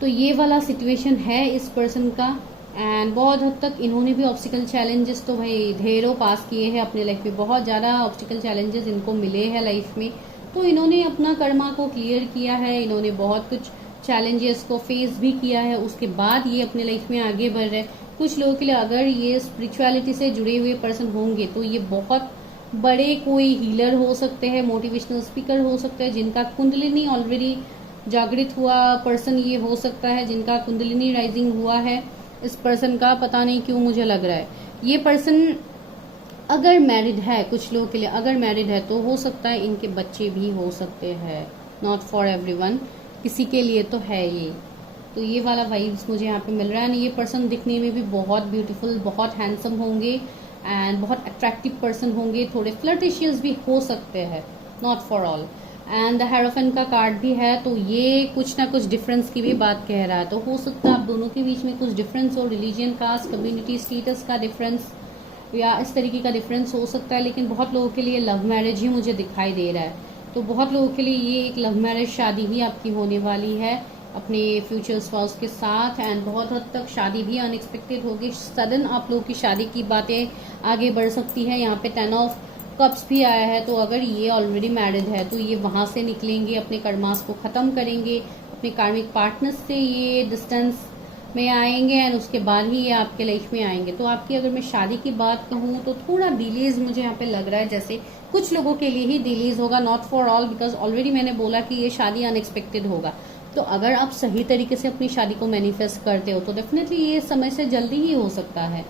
तो ये वाला सिचुएशन है इस पर्सन का। एंड बहुत हद तक इन्होंने भी ऑब्स्टिकल चैलेंजेस तो भाई ढेरों पास किए हैं अपने लाइफ में, बहुत ज़्यादा ऑब्स्टिकल चैलेंजेस इनको मिले हैं लाइफ में। तो इन्होंने अपना कर्मा को क्लियर किया है, इन्होंने बहुत कुछ चैलेंजेस को फेस भी किया है, उसके बाद ये अपने लाइफ में आगे बढ़ रहे हैं। कुछ लोगों के लिए अगर ये स्पिरिचुअलिटी से जुड़े हुए पर्सन होंगे तो ये बहुत बड़े कोई हीलर हो सकते हैं, मोटिवेशनल स्पीकर हो सकते हैं, जिनका कुंडलिनी ऑलरेडी जागृत हुआ पर्सन ये हो सकता है, जिनका कुंडलिनी राइजिंग हुआ है। इस पर्सन का पता नहीं क्यों मुझे लग रहा है ये पर्सन अगर मैरिड है, कुछ लोगों के लिए अगर मैरिड है तो हो सकता है इनके बच्चे भी हो सकते हैं। नॉट फॉर एवरीवन, किसी के लिए तो है ये। तो ये वाला वाइब्स मुझे यहाँ पे मिल रहा है। ये पर्सन दिखने में भी बहुत ब्यूटीफुल, बहुत हैंडसम होंगे एंड बहुत अट्रैक्टिव पर्सन होंगे। थोड़े फ्लर्टिशियस भी हो सकते हैं, not for all. And the hierophant का कार्ड भी है, तो ये कुछ ना कुछ डिफरेंस की भी बात कह रहा है। तो हो सकता है आप दोनों के बीच में कुछ डिफरेंस हो, रिलीजन, कास्ट, कम्युनिटी, स्टेटस का डिफरेंस या इस तरीके का डिफरेंस हो सकता है। लेकिन बहुत लोगों के लिए लव मैरिज ही मुझे दिखाई दे रहा है। तो बहुत लोगों के लिए ये एक लव मैरिज शादी ही आपकी होने वाली है। अपने फ्यूचर स्पाउस के साथ, एंड बहुत हद तक शादी भी अनएक्सपेक्टेड होगी। सडन आप लोगों की शादी की बातें आगे बढ़ सकती है। यहाँ पे 10 ऑफ कप्स भी आया है, तो अगर ये ऑलरेडी मैरिड है तो ये वहां से निकलेंगे, अपने कर्मास को खत्म करेंगे, अपने कार्मिक पार्टनर्स से ये डिस्टेंस में आएंगे, एंड उसके बाद ही ये आपके लाइफ में आएंगे। तो आपकी अगर मैं शादी की बात कहूँ तो थोड़ा डिलेज मुझे यहाँ पे लग रहा है, जैसे कुछ लोगों के लिए ही डिलेज होगा, not for all, because already मैंने बोला कि ये शादी अनएक्सपेक्टेड होगा। तो अगर आप सही तरीके से अपनी शादी को मैनिफेस्ट करते हो तो डेफिनेटली ये समय से जल्दी ही हो सकता है।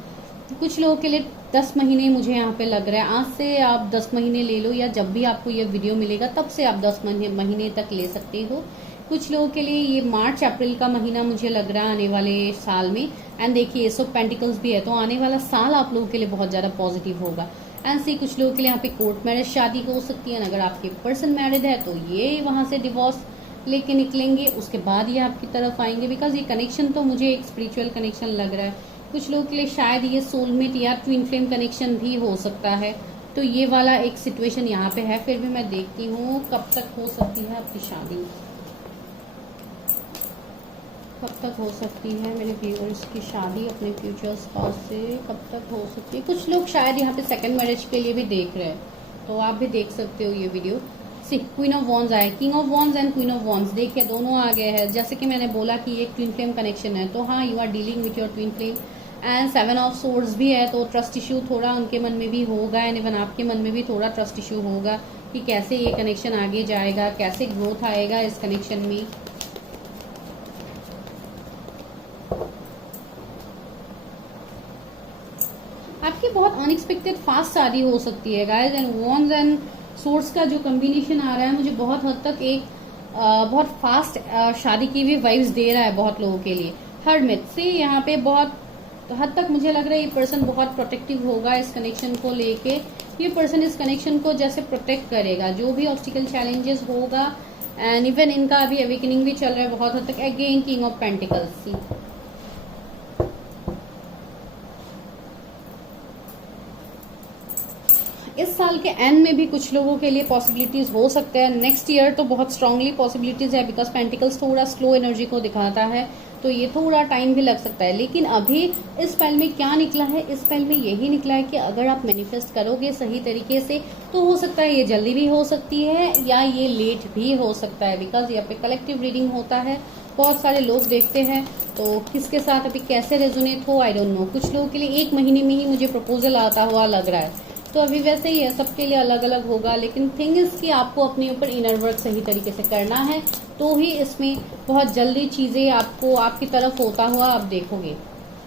कुछ लोगों के लिए 10 महीने मुझे यहाँ पे लग रहा है। आज से आप 10 महीने ले लो, या जब भी आपको ये वीडियो मिलेगा तब से आप 10 महीने तक ले सकते हो। कुछ लोगों के लिए ये मार्च अप्रैल का महीना मुझे लग रहा है आने वाले साल में। एंड देखिए एस ऑफ पेंटिकल्स भी है, तो आने वाला साल आप लोगों के लिए बहुत ज्यादा पॉजिटिव होगा। एंड सी कुछ लोगों के लिए यहाँ पे कोर्ट मैरिज शादी हो सकती है। अगर आपके पर्सन मैरिड है तो ये वहां से डिवोर्स लेके निकलेंगे, उसके बाद ये आपकी तरफ आएंगे, बिकॉज ये कनेक्शन तो मुझे एक स्पिरिचुअल कनेक्शन लग रहा है। कुछ लोगों के लिए शायद ये सोलमेट या ट्विन फ्लेम कनेक्शन भी हो सकता है। तो ये वाला एक सिचुएशन यहाँ पे है। फिर भी मैं देखती हूँ कब तक हो सकती है आपकी शादी, कब तक हो सकती है मेरे व्यूअर्स की शादी अपने फ्यूचर स्पाउस से, कब तक हो सकती है। कुछ लोग शायद यहाँ पे सेकंड मैरिज के लिए भी देख रहे हैं, तो आप भी देख सकते हो ये video. See Queen of Wands आए, King of Wands and Queen of Wands, देखिए दोनों आ गए हैं। जैसे कि मैंने बोला कि ये ट्विन फ्लेम कनेक्शन है, तो हाँ you are dealing with your twin flame. And 7 of swords भी है, तो ट्रस्ट इश्यू थोड़ा उनके मन में भी होगा, एंड इवन आपके मन में भी थोड़ा ट्रस्ट इश्यू होगा कि कैसे ये कनेक्शन आगे जाएगा, कैसे ग्रोथ आएगा इस कनेक्शन में। आपकी बहुत अनएक्सपेक्टेड फास्ट शादी हो सकती है guys. And wands and source का जो कॉम्बिनेशन आ रहा है मुझे बहुत हद तक एक बहुत फास्ट शादी की भी वाइब्स दे रहा है बहुत लोगों के लिए। हर्मिट से यहाँ पे बहुत हद तक मुझे लग रहा है ये पर्सन बहुत प्रोटेक्टिव होगा इस कनेक्शन को लेके। ये पर्सन इस कनेक्शन को जैसे प्रोटेक्ट करेगा, जो भी ऑब्स्टिकल चैलेंजेस होगा। एंड इवन इनका अभी अवेकनिंग भी चल रहा है बहुत हद तक। अगेन किंग ऑफ पेंटिकल्स, इस साल के एंड में भी कुछ लोगों के लिए पॉसिबिलिटीज हो सकते हैं। नेक्स्ट ईयर तो बहुत स्ट्रांगली पॉसिबिलिटीज है, बिकॉज पेंटिकल्स थोड़ा स्लो एनर्जी को दिखाता है, तो ये थोड़ा टाइम भी लग सकता है। लेकिन अभी इस स्पेल में क्या निकला है, इस स्पेल में यही निकला है कि अगर आप मैनिफेस्ट करोगे सही तरीके से तो हो सकता है ये जल्दी भी हो सकती है या ये लेट भी हो सकता है, बिकॉज यहाँ पे कलेक्टिव रीडिंग होता है, बहुत सारे लोग देखते हैं, तो किसके साथ अभी कैसे रेजोनेट हो आई डोंट नो। कुछ लोगों के लिए 1 महीने में ही मुझे प्रपोजल आता हुआ लग रहा है, तो अभी वैसे ही है, सबके लिए अलग अलग होगा। लेकिन थिंग इज कि आपको अपने ऊपर इनर वर्क सही तरीके से करना है, तो ही इसमें बहुत जल्दी चीजें आपको आपकी तरफ होता हुआ आप देखोगे।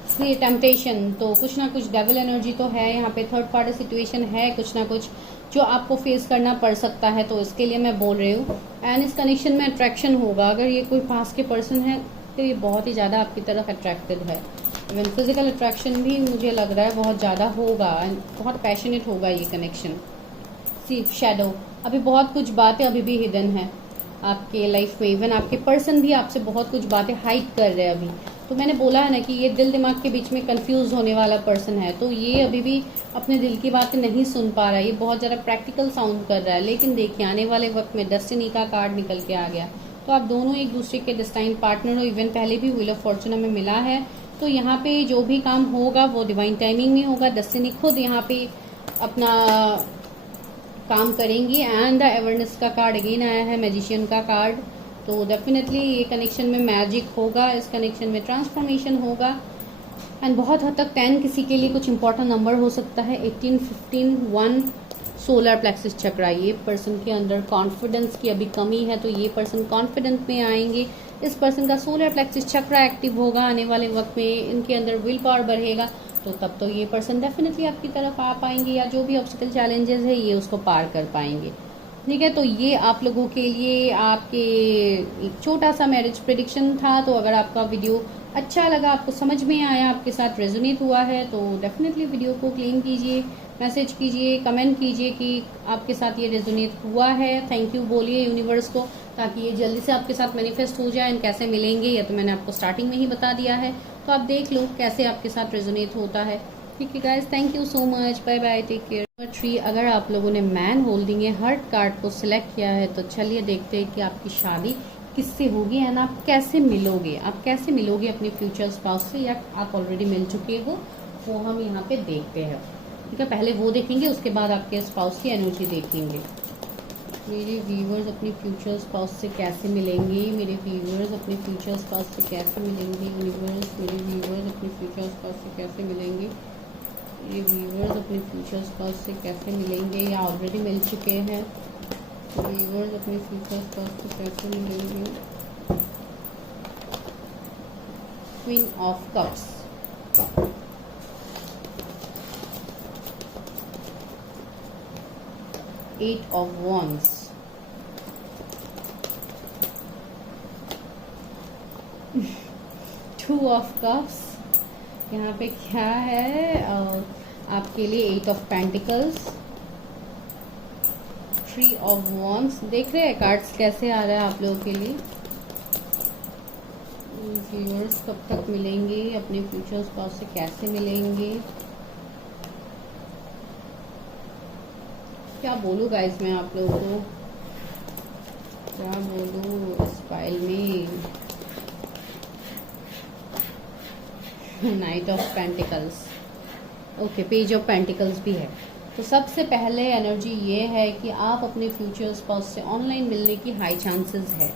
इसलिए टेम्पटेशन तो कुछ ना कुछ डेविल एनर्जी तो है यहाँ पे, थर्ड पार्टी सिचुएशन है कुछ ना कुछ जो आपको फेस करना पड़ सकता है, तो इसके लिए मैं बोल रही हूँ। एंड इस कनेक्शन में अट्रैक्शन होगा, अगर ये कोई पास के पर्सन है तो ये बहुत ही ज्यादा आपकी तरफ अट्रैक्टेड है। इवन फिजिकल अट्रैक्शन भी मुझे लग रहा है बहुत ज्यादा होगा, एंड बहुत पैशनेट होगा ये कनेक्शन। सी शैडो, अभी बहुत कुछ बातें अभी भी हिडन है आपके लाइफ में। इवन आपके पर्सन भी आपसे बहुत कुछ बातें हाइड कर रहे हैं अभी। तो मैंने बोला है ना कि ये दिल दिमाग के बीच में कंफ्यूज होने वाला पर्सन है, तो ये अभी भी अपने दिल की बातें नहीं सुन पा रहा है, ये बहुत ज्यादा प्रैक्टिकल साउंड कर रहा है। लेकिन देखिए आने वाले वक्त में डेस्टिनी का कार्ड निकल के आ गया, तो आप दोनों एक दूसरे के डेस्टाइन पार्टनर हो। इवन पहले भी व्हील ऑफ फॉर्चून में मिला है, तो यहाँ पे जो भी काम होगा वो डिवाइन टाइमिंग में होगा। डेस्टिनी खुद यहाँ पे अपना काम करेंगी। एंड द अवेयरनेस का कार्ड अगेन आया है, मैजिशियन का कार्ड, तो डेफिनेटली ये कनेक्शन में मैजिक होगा, इस कनेक्शन में ट्रांसफॉर्मेशन होगा। एंड बहुत हद तक 10 किसी के लिए कुछ इंपॉर्टेंट नंबर हो सकता है, 18, 15, 1 सोलर प्लेक्सिस चक्रा। ये पर्सन के अंदर कॉन्फिडेंस की अभी कमी है, तो ये पर्सन कॉन्फिडेंट में आएंगे। इस पर्सन का सोलर प्लेक्सिस चक्रा एक्टिव होगा आने वाले वक्त में, इनके अंदर विल पावर बढ़ेगा, तो तब तो ये पर्सन डेफिनेटली आपकी तरफ आ पाएंगे, या जो भी ऑब्स्टिकल चैलेंजेस है ये उसको पार कर पाएंगे। ठीक है, तो ये आप लोगों के लिए आपके एक छोटा सा मैरिज प्रेडिक्शन था। तो अगर आपका वीडियो अच्छा लगा, आपको समझ में आया, आपके साथ रेजोनेट हुआ है, तो डेफिनेटली वीडियो को क्लेम कीजिए, मैसेज कीजिए, कमेंट कीजिए कि आपके साथ ये रेजोनेट हुआ है। थैंक यू बोलिए यूनिवर्स को, ताकि ये जल्दी से आपके साथ मैनिफेस्ट हो जाए। एंड कैसे मिलेंगे ये तो मैंने आपको स्टार्टिंग में ही बता दिया है, तो आप देख लो कैसे आपके साथ रेजोनेट होता है। ठीक है guys, thank you so much, bye bye, take care. Number 3, अगर आप लोगों ने man holding a heart card को सिलेक्ट किया है, तो चलिए देखते हैं कि आपकी शादी किससे होगी एंड आप कैसे मिलोगे, अपने फ्यूचर स्पाउस से, या आप ऑलरेडी मिल चुके हो, वो हम यहाँ पे देखते हैं। ठीक है, पहले वो देखेंगे, उसके बाद आपके स्पाउस की एनर्जी देखेंगे। मेरे व्यूवर्स अपने फ्यूचर स्पाउस से कैसे मिलेंगे, मेरे व्यूवर्स अपने फ्यूचर स्पाउस से कैसे मिलेंगे, यूनिवर्स मेरे व्यूवर्स अपने फ्यूचर स्पाउस से कैसे मिलेंगे, मेरे व्यूवर्स अपने फ्यूचर स्पाउस से कैसे मिलेंगे, या ऑलरेडी मिल चुके हैं। व्यूवर्स अपने फ्यूचर स्पाउस से कैसे मिलेंगे। Queen of cups, eight of wands, two of cups, यहाँ पे क्या है आपके लिए, eight of pentacles, three of wands. देख रहे हैं कार्ड्स कैसे आ रहा है आप लोगों के लिए। व्यूअर्स कब तक मिलेंगे, अपने फ्यूचर स्पाउस से कैसे मिलेंगे, क्या बोलूँ गाइस मैं आप लोगों को, क्या बोलूँ इस फाइल में। Night of pentacles, okay, page of pentacles भी है। तो सबसे पहले एनर्जी ये है कि आप अपने फ्यूचर स्पाउस से ऑनलाइन मिलने की हाई चांसेस है।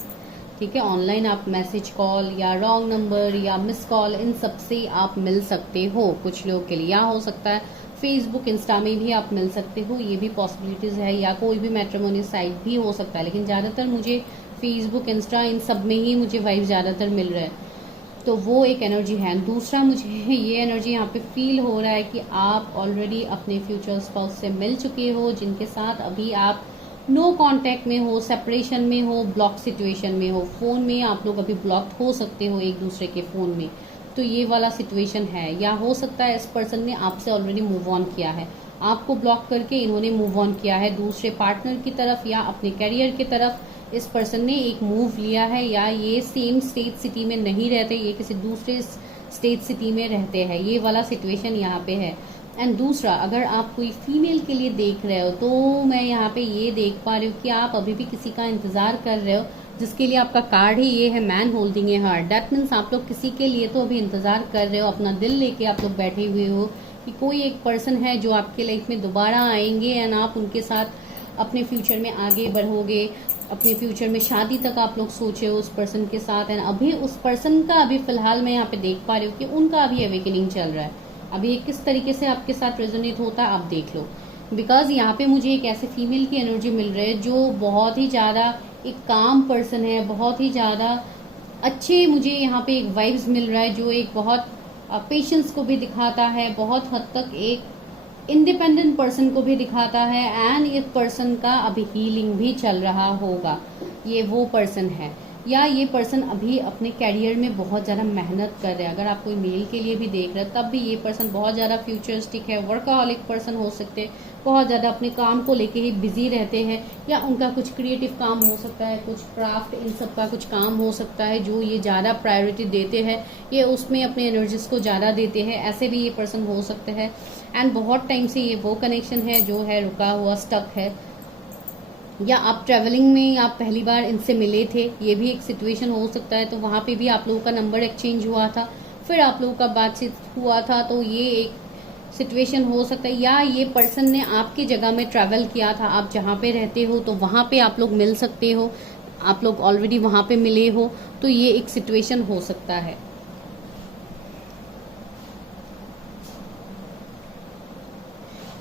ठीक है, ऑनलाइन आप मैसेज कॉल या रॉन्ग नंबर या मिस कॉल, इन सब से आप मिल सकते हो कुछ लोगों के लिए, या हो सकता है फेसबुक इंस्टा में भी आप मिल सकते हो, ये भी पॉसिबिलिटीज है, या कोई भी मैट्रिमोनी साइट भी हो सकता है, लेकिन ज़्यादातर मुझे फेसबुक इंस्टा इन सब में ही मुझे वाइब ज़्यादातर मिल रहा है। तो वो एक एनर्जी है। दूसरा मुझे ये एनर्जी यहाँ पे फील हो रहा है कि आप ऑलरेडी अपने फ्यूचर स्पाउस से मिल चुके हो, जिनके साथ अभी आप नो कांटेक्ट में हो, सेपरेशन में हो, ब्लॉक सिचुएशन में हो, फोन में आप लोग अभी ब्लॉक्ड हो सकते हो एक दूसरे के फोन में, तो ये वाला सिचुएशन है। या हो सकता है इस पर्सन ने आपसे ऑलरेडी मूव ऑन किया है, आपको ब्लॉक करके इन्होंने मूव ऑन किया है दूसरे पार्टनर की तरफ या अपने करियर की तरफ। इस पर्सन ने एक मूव लिया है, या ये सेम स्टेट सिटी में नहीं रहते, ये किसी दूसरे स्टेट सिटी में रहते हैं, ये वाला सिचुएशन यहाँ पे है। एंड दूसरा, अगर आप कोई फीमेल के लिए देख रहे हो तो मैं यहाँ पे ये देख पा रही हूँ कि आप अभी भी किसी का इंतजार कर रहे हो, जिसके लिए आपका कार्ड ही ये है, man holding A heart. That means आप लोग किसी के लिए तो अभी इंतजार कर रहे हो, अपना दिल लेके आप लोग बैठे हुए हो कि कोई एक पर्सन है जो आपके लाइफ में दोबारा आएंगे एंड आप उनके साथ अपने फ्यूचर में आगे बढ़ोगे, अपने फ्यूचर में शादी तक आप लोग सोचे हो उस पर्सन के साथ। एंड अभी उस पर्सन का अभी फिलहाल मैं यहाँ पे देख पा रही हूँ कि उनका अभी अवेकनिंग चल रहा है। अभी ये किस तरीके से आपके साथ रेजोनेट होता है आप देख लो, बिकॉज यहाँ पे मुझे एक ऐसे फीमेल की एनर्जी मिल रही है जो बहुत ही ज्यादा एक काम पर्सन है, बहुत ही ज्यादा अच्छे मुझे यहाँ पे एक वाइब्स मिल रहा है, जो एक बहुत पेशेंस को भी दिखाता है, बहुत हद तक एक इंडिपेंडेंट पर्सन को भी दिखाता है। एंड इस पर्सन का अभी हीलिंग भी चल रहा होगा, ये वो पर्सन है, या ये पर्सन अभी अपने कैरियर में बहुत ज़्यादा मेहनत कर रहे हैं। अगर आप कोई मेल के लिए भी देख रहे हैं तब भी ये पर्सन बहुत ज़्यादा फ्यूचरिस्टिक है, वर्कaholic पर्सन हो सकते हैं, बहुत ज़्यादा अपने काम को लेके ही बिजी रहते हैं, या उनका कुछ क्रिएटिव काम हो सकता है, कुछ क्राफ्ट, इन सब का कुछ काम हो सकता है जो ये ज़्यादा प्रायोरिटी देते हैं, ये उसमें अपने एनर्जीज को ज़्यादा देते हैं, ऐसे भी ये पर्सन हो सकते हैं। एंड बहुत टाइम से ये वो कनेक्शन है जो है रुका हुआ, स्टक है, या आप ट्रैवलिंग में आप पहली बार इनसे मिले थे, ये भी एक सिचुएशन हो सकता है। तो वहाँ पे भी आप लोगों का नंबर एक्सचेंज हुआ था, फिर आप लोगों का बातचीत हुआ था, तो ये एक सिचुएशन हो सकता है। या ये पर्सन ने आपकी जगह में ट्रैवल किया था, आप जहाँ पे रहते हो तो वहाँ पे आप लोग मिल सकते हो, आप लोग ऑलरेडी वहाँ पे मिले हो, तो ये एक सिचुएशन हो सकता है।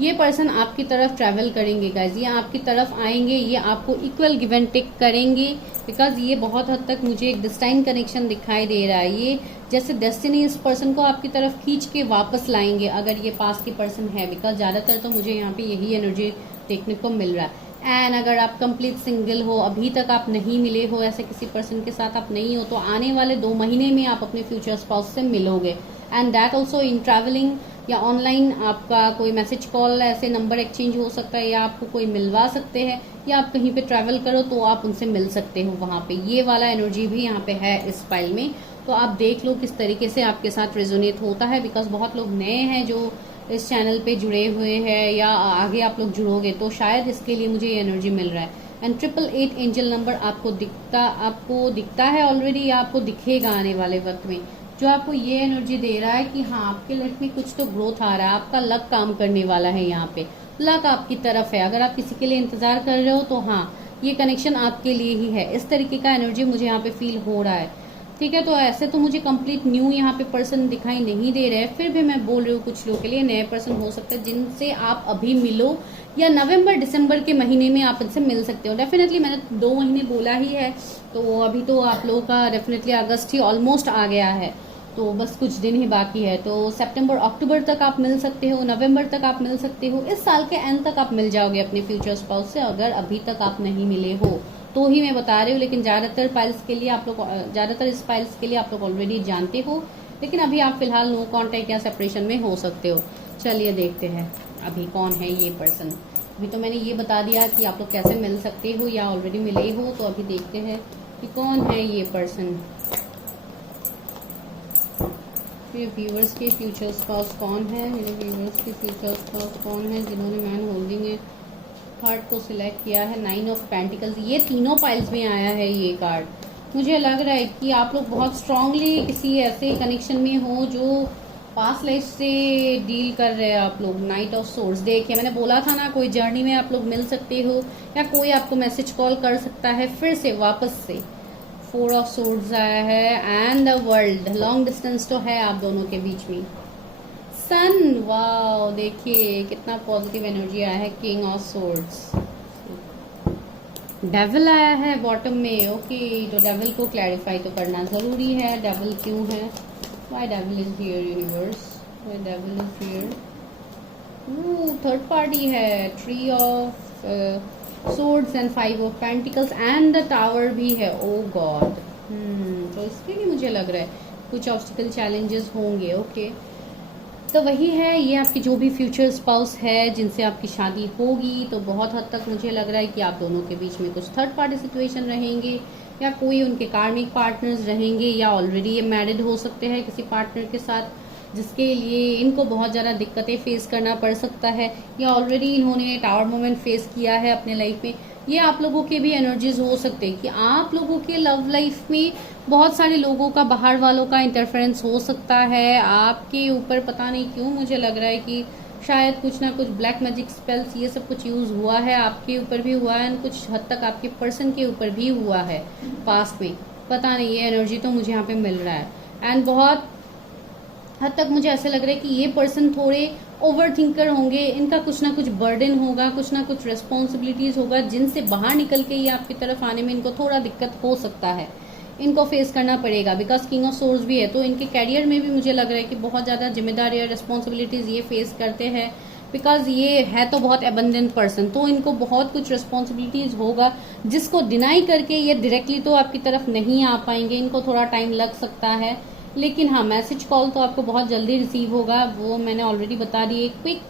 ये पर्सन आपकी तरफ ट्रैवल करेंगे गाइज, ये आपकी तरफ आएंगे, ये आपको इक्वल गिव एंड टेक करेंगे, बिकॉज ये बहुत हद तक मुझे एक डिस्टाइन कनेक्शन दिखाई दे रहा है। ये जैसे डेस्टिनी इस पर्सन को आपकी तरफ खींच के वापस लाएंगे अगर ये पास के पर्सन है, बिकॉज ज्यादातर तो मुझे यहाँ पे यही एनर्जी देखने को मिल रहा है। एंड अगर आप कंप्लीट सिंगल हो, अभी तक आप नहीं मिले हो, ऐसे किसी पर्सन के साथ आप नहीं हो, तो आने वाले 2 महीने में आप अपने फ्यूचर स्पाउस से मिलोगे। And that also in travelling या ऑनलाइन आपका कोई मैसेज कॉल ऐसे नंबर एक्सचेंज हो सकता है, या आपको कोई मिलवा सकते हैं, या आप कहीं पे ट्रैवल करो तो आप उनसे मिल सकते हो वहां पे। ये वाला एनर्जी भी यहाँ पे है इस फाइल में, तो आप देख लो किस तरीके से आपके साथ रेजोनेट होता है। बिकॉज बहुत लोग नए हैं जो इस चैनल पे जुड़े हुए हैं, या आगे आप लोग जुड़ोगे, तो शायद इसके लिए मुझे ये एनर्जी मिल रहा है। एंड 888 एंजल नंबर आपको दिखता है ऑलरेडी, या आपको दिखेगा आने वाले वक्त में, जो आपको ये एनर्जी दे रहा है कि हाँ आपके लाइफ में कुछ तो ग्रोथ आ रहा है, आपका लक काम करने वाला है, यहाँ पे लक आपकी तरफ है। अगर आप किसी के लिए इंतजार कर रहे हो तो हाँ ये कनेक्शन आपके लिए ही है, इस तरीके का एनर्जी मुझे यहाँ पे फील हो रहा है। ठीक है, तो ऐसे तो मुझे कंप्लीट न्यू यहाँ पे पर्सन दिखाई नहीं दे रहे हैं, फिर भी मैं बोल रही हूँ कुछ लोगों के लिए नए पर्सन हो सकते हैं जिनसे आप अभी मिलो, या नवंबर दिसंबर के महीने में आप इनसे मिल सकते हो। डेफिनेटली मैंने 2 महीने बोला ही है, तो अभी तो आप लोगों का डेफिनेटली अगस्त ही ऑलमोस्ट आ गया है, तो बस कुछ दिन ही बाकी है। तो सितंबर अक्टूबर तक आप मिल सकते हो, नवंबर तक आप मिल सकते हो, इस साल के एंड तक आप मिल जाओगे अपने फ्यूचर स्पाउस से, अगर अभी तक आप नहीं मिले हो तो ही मैं बता रही हूँ। लेकिन ज्यादातर पाइल्स के लिए आप लोग, ज्यादातर इस पाइल्स के लिए आप लोग ऑलरेडी जानते हो, लेकिन अभी आप फिलहाल नो कॉन्टेक्ट या सेपरेशन में हो सकते हो। चलिए देखते हैं अभी कौन है ये पर्सन। अभी तो मैंने ये बता दिया कि आप लोग कैसे मिल सकते हो या ऑलरेडी मिले हो, तो अभी देखते हैं कि कौन है ये पर्सन। मेरे व्यूअर्स के फ्यूचर स्पाउस कौन है, मेरे व्यूअर्स के फ्यूचर स्पाउस कौन है जिन्होंने मैन होल्डिंग है कार्ड को सिलेक्ट किया है। 9 ऑफ पेंटिकल्स, ये तीनों पाइल्स में आया है ये कार्ड। मुझे लग रहा है कि आप लोग बहुत स्ट्रांगली किसी ऐसे कनेक्शन में हो जो पास्ट लाइफ से डील कर रहे हैं आप लोग। नाइट ऑफ सोर्ड्स, देखिए मैंने बोला था ना, कोई जर्नी में आप लोग मिल सकते हो, या कोई आपको मैसेज कॉल कर सकता है फिर से वापस से। 4 ऑफ सोर्ड्स आया है and the world, long distance तो है आप दोनों के बीच में। सन, वाओ देखिए कितना पॉजिटिव एनर्जी आया है। किंग ऑफ सोर्ड्स, डेविल आया है बॉटम में। ओके, तो डेविल को क्लैरिफाई तो करना जरूरी है, डेविल क्यों है, why devil is here universe, why devil is here. Third party है, Three of Swords and 5 of Pentacles and the Tower भी है। ओ गॉड, तो इसके लिए मुझे लग रहा है कुछ ऑब्स्टिकल चैलेंजेस होंगे। ओके, तो वही है, ये आपकी जो भी फ्यूचर स्पाउस है जिनसे आपकी शादी होगी, तो बहुत हद तक मुझे लग रहा है कि आप दोनों के बीच में कुछ थर्ड पार्टी सिचुएशन रहेंगे, या कोई उनके कार्मिक पार्टनर्स रहेंगे, या ऑलरेडी ये मैरिड हो सकते हैं किसी पार्टनर के साथ जिसके लिए इनको बहुत ज़्यादा दिक्कतें फेस करना पड़ सकता है, या ऑलरेडी इन्होंने टावर मोमेंट फेस किया है अपने लाइफ में। ये आप लोगों के भी एनर्जीज हो सकते हैं कि आप लोगों के लव लाइफ में बहुत सारे लोगों का, बाहर वालों का इंटरफेरेंस हो सकता है आपके ऊपर। पता नहीं क्यों मुझे लग रहा है कि शायद कुछ ना कुछ ब्लैक मैजिक स्पेल्स ये सब कुछ यूज हुआ है, आपके ऊपर भी हुआ है, कुछ हद तक आपके पर्सन के ऊपर भी हुआ है पास्ट में। पता नहीं, ये एनर्जी तो मुझे यहाँ पे मिल रहा है। एंड बहुत हद तक मुझे ऐसे लग रहा है कि ये पर्सन थोड़े ओवर थिंकर होंगे, इनका कुछ ना कुछ बर्डन होगा, कुछ ना कुछ रेस्पॉन्सिबिलिटीज होगा जिनसे बाहर निकल के ये आपकी तरफ आने में इनको थोड़ा दिक्कत हो सकता है, इनको फेस करना पड़ेगा। बिकॉज किंग ऑफ सोर्स भी है, तो इनके कैरियर में भी मुझे लग रहा है कि बहुत ज्यादा जिम्मेदारी या रेस्पॉन्सिबिलिटीज ये फेस करते हैं। बिकॉज ये है तो बहुत एबंडेंट पर्सन, तो इनको बहुत कुछ रेस्पॉन्सिबिलिटीज होगा जिसको डिनाई करके ये डायरेक्टली तो आपकी तरफ नहीं आ पाएंगे, इनको थोड़ा टाइम लग सकता है। लेकिन हाँ, मैसेज कॉल तो आपको बहुत जल्दी रिसीव होगा, वो मैंने ऑलरेडी बता दी। एक क्विक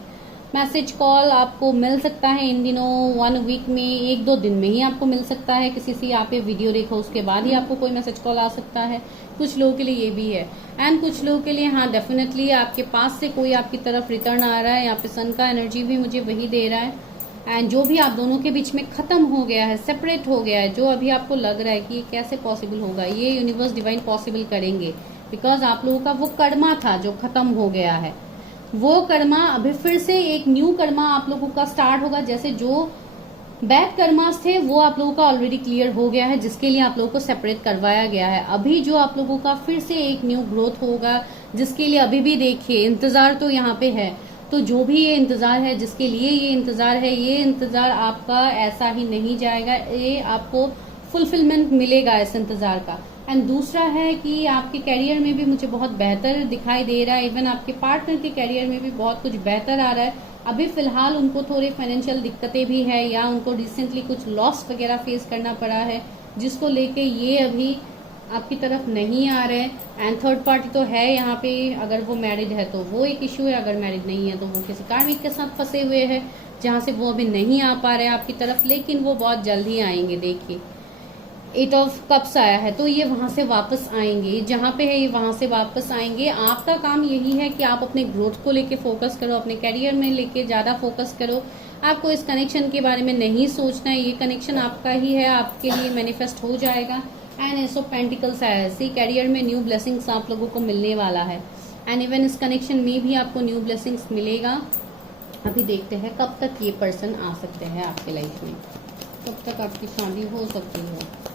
मैसेज कॉल आपको मिल सकता है इन दिनों, 1 वीक में 1-2 दिन में ही आपको मिल सकता है। किसी से आप ये वीडियो देखो उसके बाद ही आपको कोई मैसेज कॉल आ सकता है। कुछ लोगों के लिए ये भी है, एंड कुछ लोगों के लिए हाँ डेफिनेटली आपके पास से कोई आपकी तरफ रिटर्न आ रहा है। यहाँ पे सन का एनर्जी भी मुझे वही दे रहा है। एंड जो भी आप दोनों के बीच में खत्म हो गया है, सेपरेट हो गया है, जो अभी आपको लग रहा है कि ये कैसे पॉसिबल होगा, ये यूनिवर्स डिवाइन पॉसिबल करेंगे। बिकॉज आप लोगों का वो कर्मा था जो खत्म हो गया है, वो कर्मा अभी फिर से एक न्यू कर्मा आप लोगों का स्टार्ट होगा। जैसे जो बैड कर्मास थे वो आप लोगों का ऑलरेडी क्लियर हो गया है, जिसके लिए आप लोगों को सेपरेट करवाया गया है। अभी जो आप लोगों का फिर से एक न्यू ग्रोथ होगा, जिसके लिए अभी भी देखिए इंतजार तो यहाँ पे है। तो जो भी ये इंतजार है, जिसके लिए ये इंतजार है, ये इंतजार आपका ऐसा ही नहीं जाएगा, ये आपको फुलफिलमेंट मिलेगा इस इंतजार का। एंड दूसरा है कि आपके कैरियर में भी मुझे बहुत बेहतर दिखाई दे रहा है, इवन आपके पार्टनर के कैरियर में भी बहुत कुछ बेहतर आ रहा है। अभी फिलहाल उनको थोड़ी फाइनेंशियल दिक्कतें भी है, या उनको रिसेंटली कुछ लॉस वगैरह फेस करना पड़ा है, जिसको लेके ये अभी आपकी तरफ नहीं आ रहे हैं। एंड थर्ड पार्टी तो है यहाँ पे, अगर वो मैरिड है तो वो एक इशू है, अगर मैरिड नहीं है तो वो किसी कार्मिक के साथ फंसे हुए हैं, जहाँ से वो अभी नहीं आ पा रहे हैं आपकी तरफ, लेकिन वो बहुत जल्द ही आएंगे। देखिए एट ऑफ कप्स आया है, तो ये वहां से वापस आएंगे, जहां पे है ये वहां से वापस आएंगे। आपका काम यही है कि आप अपने ग्रोथ को लेके फोकस करो, अपने करियर में लेके ज्यादा फोकस करो। आपको इस कनेक्शन के बारे में नहीं सोचना है, ये कनेक्शन आपका ही है, आपके लिए मैनिफेस्ट हो जाएगा। एंड एस ऑफ पेंटिकल्स आया है, सी करियर में न्यू ब्लेसिंग्स आप लोगों को मिलने वाला है। एंड इवन इस कनेक्शन में भी आपको न्यू ब्लेसिंग्स मिलेगा। अभी देखते हैं कब तक ये पर्सन आ सकते हैं आपके लाइफ में, कब तक आपकी शादी हो सकती है।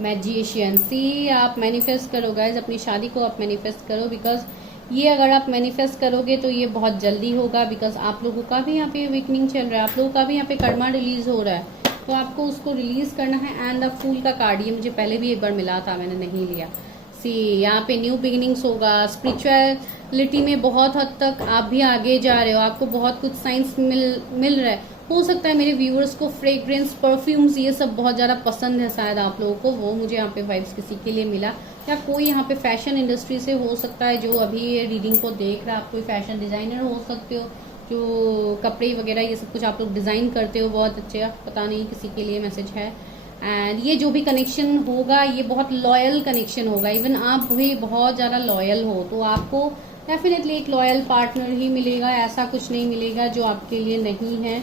मैजिशियन, सी आप मैनिफेस्ट करो गाइज, अपनी शादी को आप मैनिफेस्ट करो, बिकॉज ये अगर आप मैनिफेस्ट करोगे तो ये बहुत जल्दी होगा। बिकॉज आप लोगों का भी यहाँ पे अवेकनिंग चल रहा है, आप लोगों का भी यहाँ पे कर्मा रिलीज हो रहा है, तो आपको उसको रिलीज करना है। एंड द फूल का कार्ड, ये मुझे पहले भी एक बार मिला था, मैंने नहीं लिया। सी यहाँ पे न्यू बिगिनिंग्स होगा, स्पिरिचुअलिटी में बहुत हद तक आप भी आगे जा रहे हो, आपको बहुत कुछ साइंस मिल रहा है। हो सकता है मेरे व्यूअर्स को फ्रेग्रेंस, परफ्यूम्स, ये सब बहुत ज्यादा पसंद है शायद आप लोगों को, वो मुझे यहाँ पे वाइब्स किसी के लिए मिला। या कोई यहाँ पे फैशन इंडस्ट्री से हो सकता है जो अभी ये रीडिंग को देख रहा है, आप कोई फैशन डिजाइनर हो सकते हो, जो कपड़े वगैरह ये सब कुछ आप लोग डिजाइन करते हो बहुत अच्छे, पता नहीं किसी के लिए मैसेज है। एंड ये जो भी कनेक्शन होगा ये बहुत लॉयल कनेक्शन होगा। इवन आप भी बहुत ज्यादा लॉयल हो तो आपको डेफिनेटली एक लॉयल पार्टनर ही मिलेगा, ऐसा कुछ नहीं मिलेगा जो आपके लिए नहीं है,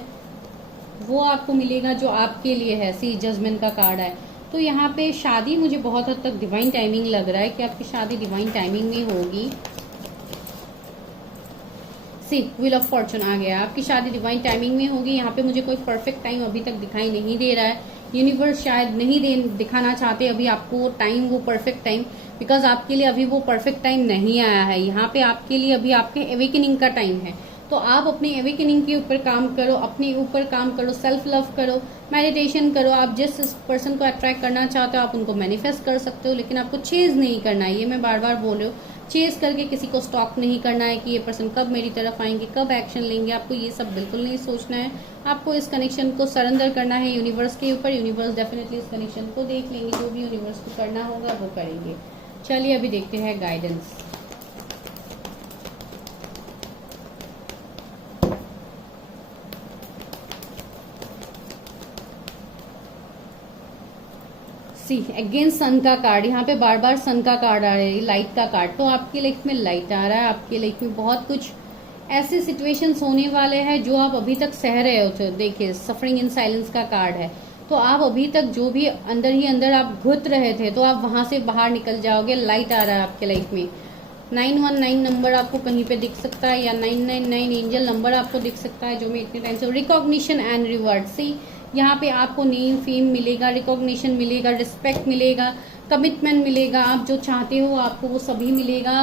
वो आपको मिलेगा जो आपके लिए है। सी जजमेंट का कार्ड है, तो यहाँ पे शादी मुझे बहुत हद तक डिवाइन टाइमिंग लग रहा है कि आपकी शादी डिवाइन टाइमिंग में होगी। सी व्हील ऑफ फॉर्चून आ गया, आपकी शादी डिवाइन टाइमिंग में होगी। यहाँ पे मुझे कोई परफेक्ट टाइम अभी तक दिखाई नहीं दे रहा है, यूनिवर्स शायद नहीं दिखाना चाहते अभी आपको टाइम, वो परफेक्ट टाइम, बिकॉज आपके लिए अभी वो परफेक्ट टाइम नहीं आया है। यहाँ पे आपके लिए अभी आपके एवेकनिंग का टाइम है, तो आप अपने एवेकनिंग के ऊपर काम करो, अपने ऊपर काम करो, सेल्फ लव करो, मेडिटेशन करो। आप जिस पर्सन को अट्रैक्ट करना चाहते हो आप उनको मैनिफेस्ट कर सकते हो, लेकिन आपको चेज नहीं करना है, ये मैं बार बार बोल रही हूँ। चेज करके किसी को स्टॉक नहीं करना है कि ये पर्सन कब मेरी तरफ आएंगे, कब एक्शन लेंगे, आपको ये सब बिल्कुल नहीं सोचना है। आपको इस कनेक्शन को सरेंडर करना है यूनिवर्स के ऊपर। यूनिवर्स डेफिनेटली इस कनेक्शन को देख लेंगे, जो भी यूनिवर्स को करना होगा वो करेंगे। चलिए अभी देखते हैं गाइडेंस। सी अगेन सन का कार्ड, यहाँ पे बार बार सन का कार्ड आ रहा है, लाइट का कार्ड। तो आपकी लाइफ में लाइट आ रहा है, आपकी लाइफ में बहुत कुछ ऐसे सिचुएशंस होने वाले हैं जो आप अभी तक सह रहे हो थे। देखिए सफरिंग इन साइलेंस का कार्ड है, तो आप अभी तक जो भी अंदर ही अंदर आप घुट रहे थे तो आप वहां से बाहर निकल जाओगे। लाइट आ रहा है आपके लाइफ में। 919 नंबर आपको कहीं पे दिख सकता है, या 999 एंजल नंबर आपको दिख सकता है, जो मैं इतने टाइम से। रिकॉग्निशन एंड रिवार्ड, सी यहाँ पे आपको नेम फेम मिलेगा, रिकॉग्निशन मिलेगा, रिस्पेक्ट मिलेगा, कमिटमेंट मिलेगा, आप जो चाहते हो आपको वो सभी मिलेगा।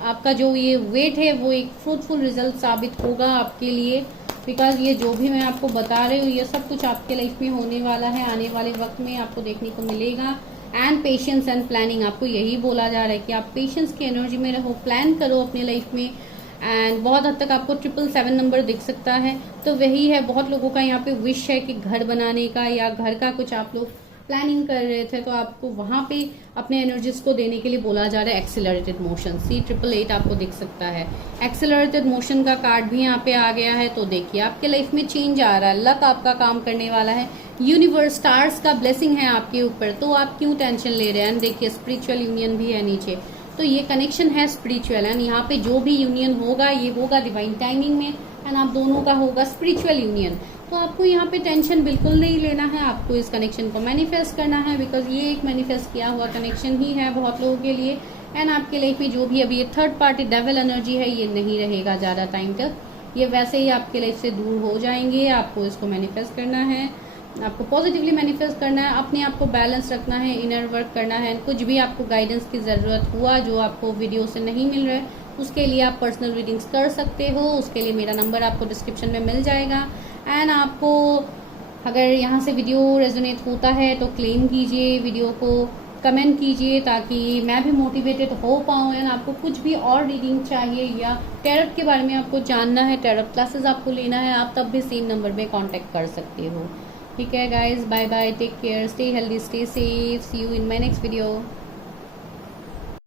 आपका जो ये वेट है वो एक फ्रूटफुल रिजल्ट साबित होगा आपके लिए, बिकॉज ये जो भी मैं आपको बता रही हूँ ये सब कुछ आपके लाइफ में होने वाला है, आने वाले वक्त में आपको देखने को मिलेगा। एंड पेशेंस एंड प्लानिंग, आपको यही बोला जा रहा है कि आप पेशेंस की एनर्जी में रहो, प्लान करो अपने लाइफ में। एंड बहुत हद तक आपको 777 नंबर दिख सकता है, तो वही है। बहुत लोगों का यहाँ पे विश है कि घर बनाने का या घर का कुछ आप लोग प्लानिंग कर रहे थे, तो आपको वहां पे अपने एनर्जीज को देने के लिए बोला जा रहा है एक्सेलरेटेड मोशन। सी 888 आपको दिख सकता है, एक्सेलरेटेड मोशन का कार्ड भी यहाँ पे आ गया है। तो देखिए आपके लाइफ में चेंज आ रहा है, लक आपका काम करने वाला है, यूनिवर्स स्टार्स का ब्लेसिंग है आपके ऊपर, तो आप क्यों टेंशन ले रहे हैं। देखिए स्पिरिचुअल यूनियन भी है नीचे, तो ये कनेक्शन है स्पिरिचुअल। एंड यहाँ पे जो भी यूनियन होगा ये होगा डिवाइन टाइमिंग में, एंड आप दोनों का होगा स्पिरिचुअल यूनियन। तो आपको यहाँ पे टेंशन बिल्कुल नहीं लेना है, आपको इस कनेक्शन को मैनिफेस्ट करना है, बिकॉज ये एक मैनिफेस्ट किया हुआ कनेक्शन ही है बहुत लोगों के लिए। एंड आपके लाइफ में जो भी अभी ये थर्ड पार्टी डेविल एनर्जी है ये नहीं रहेगा ज्यादा टाइम तक, ये वैसे ही आपके लाइफ से दूर हो जाएंगे। आपको इसको मैनिफेस्ट करना है, आपको पॉजिटिवली मैनिफेस्ट करना है, अपने आप को बैलेंस रखना है, इनर वर्क करना है। कुछ भी आपको गाइडेंस की जरूरत हुआ जो आपको वीडियो से नहीं मिल रहा है उसके लिए आप पर्सनल रीडिंग्स कर सकते हो, उसके लिए मेरा नंबर आपको डिस्क्रिप्शन में मिल जाएगा। एंड आपको अगर यहाँ से वीडियो रेजोनेट होता है तो क्लेम कीजिए, वीडियो को कमेंट कीजिए ताकि मैं भी मोटिवेटेड हो पाऊँ। एंड आपको कुछ भी और रीडिंग चाहिए या टैरोट के बारे में आपको जानना है, टैरोट क्लासेस आपको लेना है, आप तब भी सेम नंबर पे कांटेक्ट कर सकते हो। ठीक है guys, bye bye, take care, stay healthy, stay safe, see you in my next video.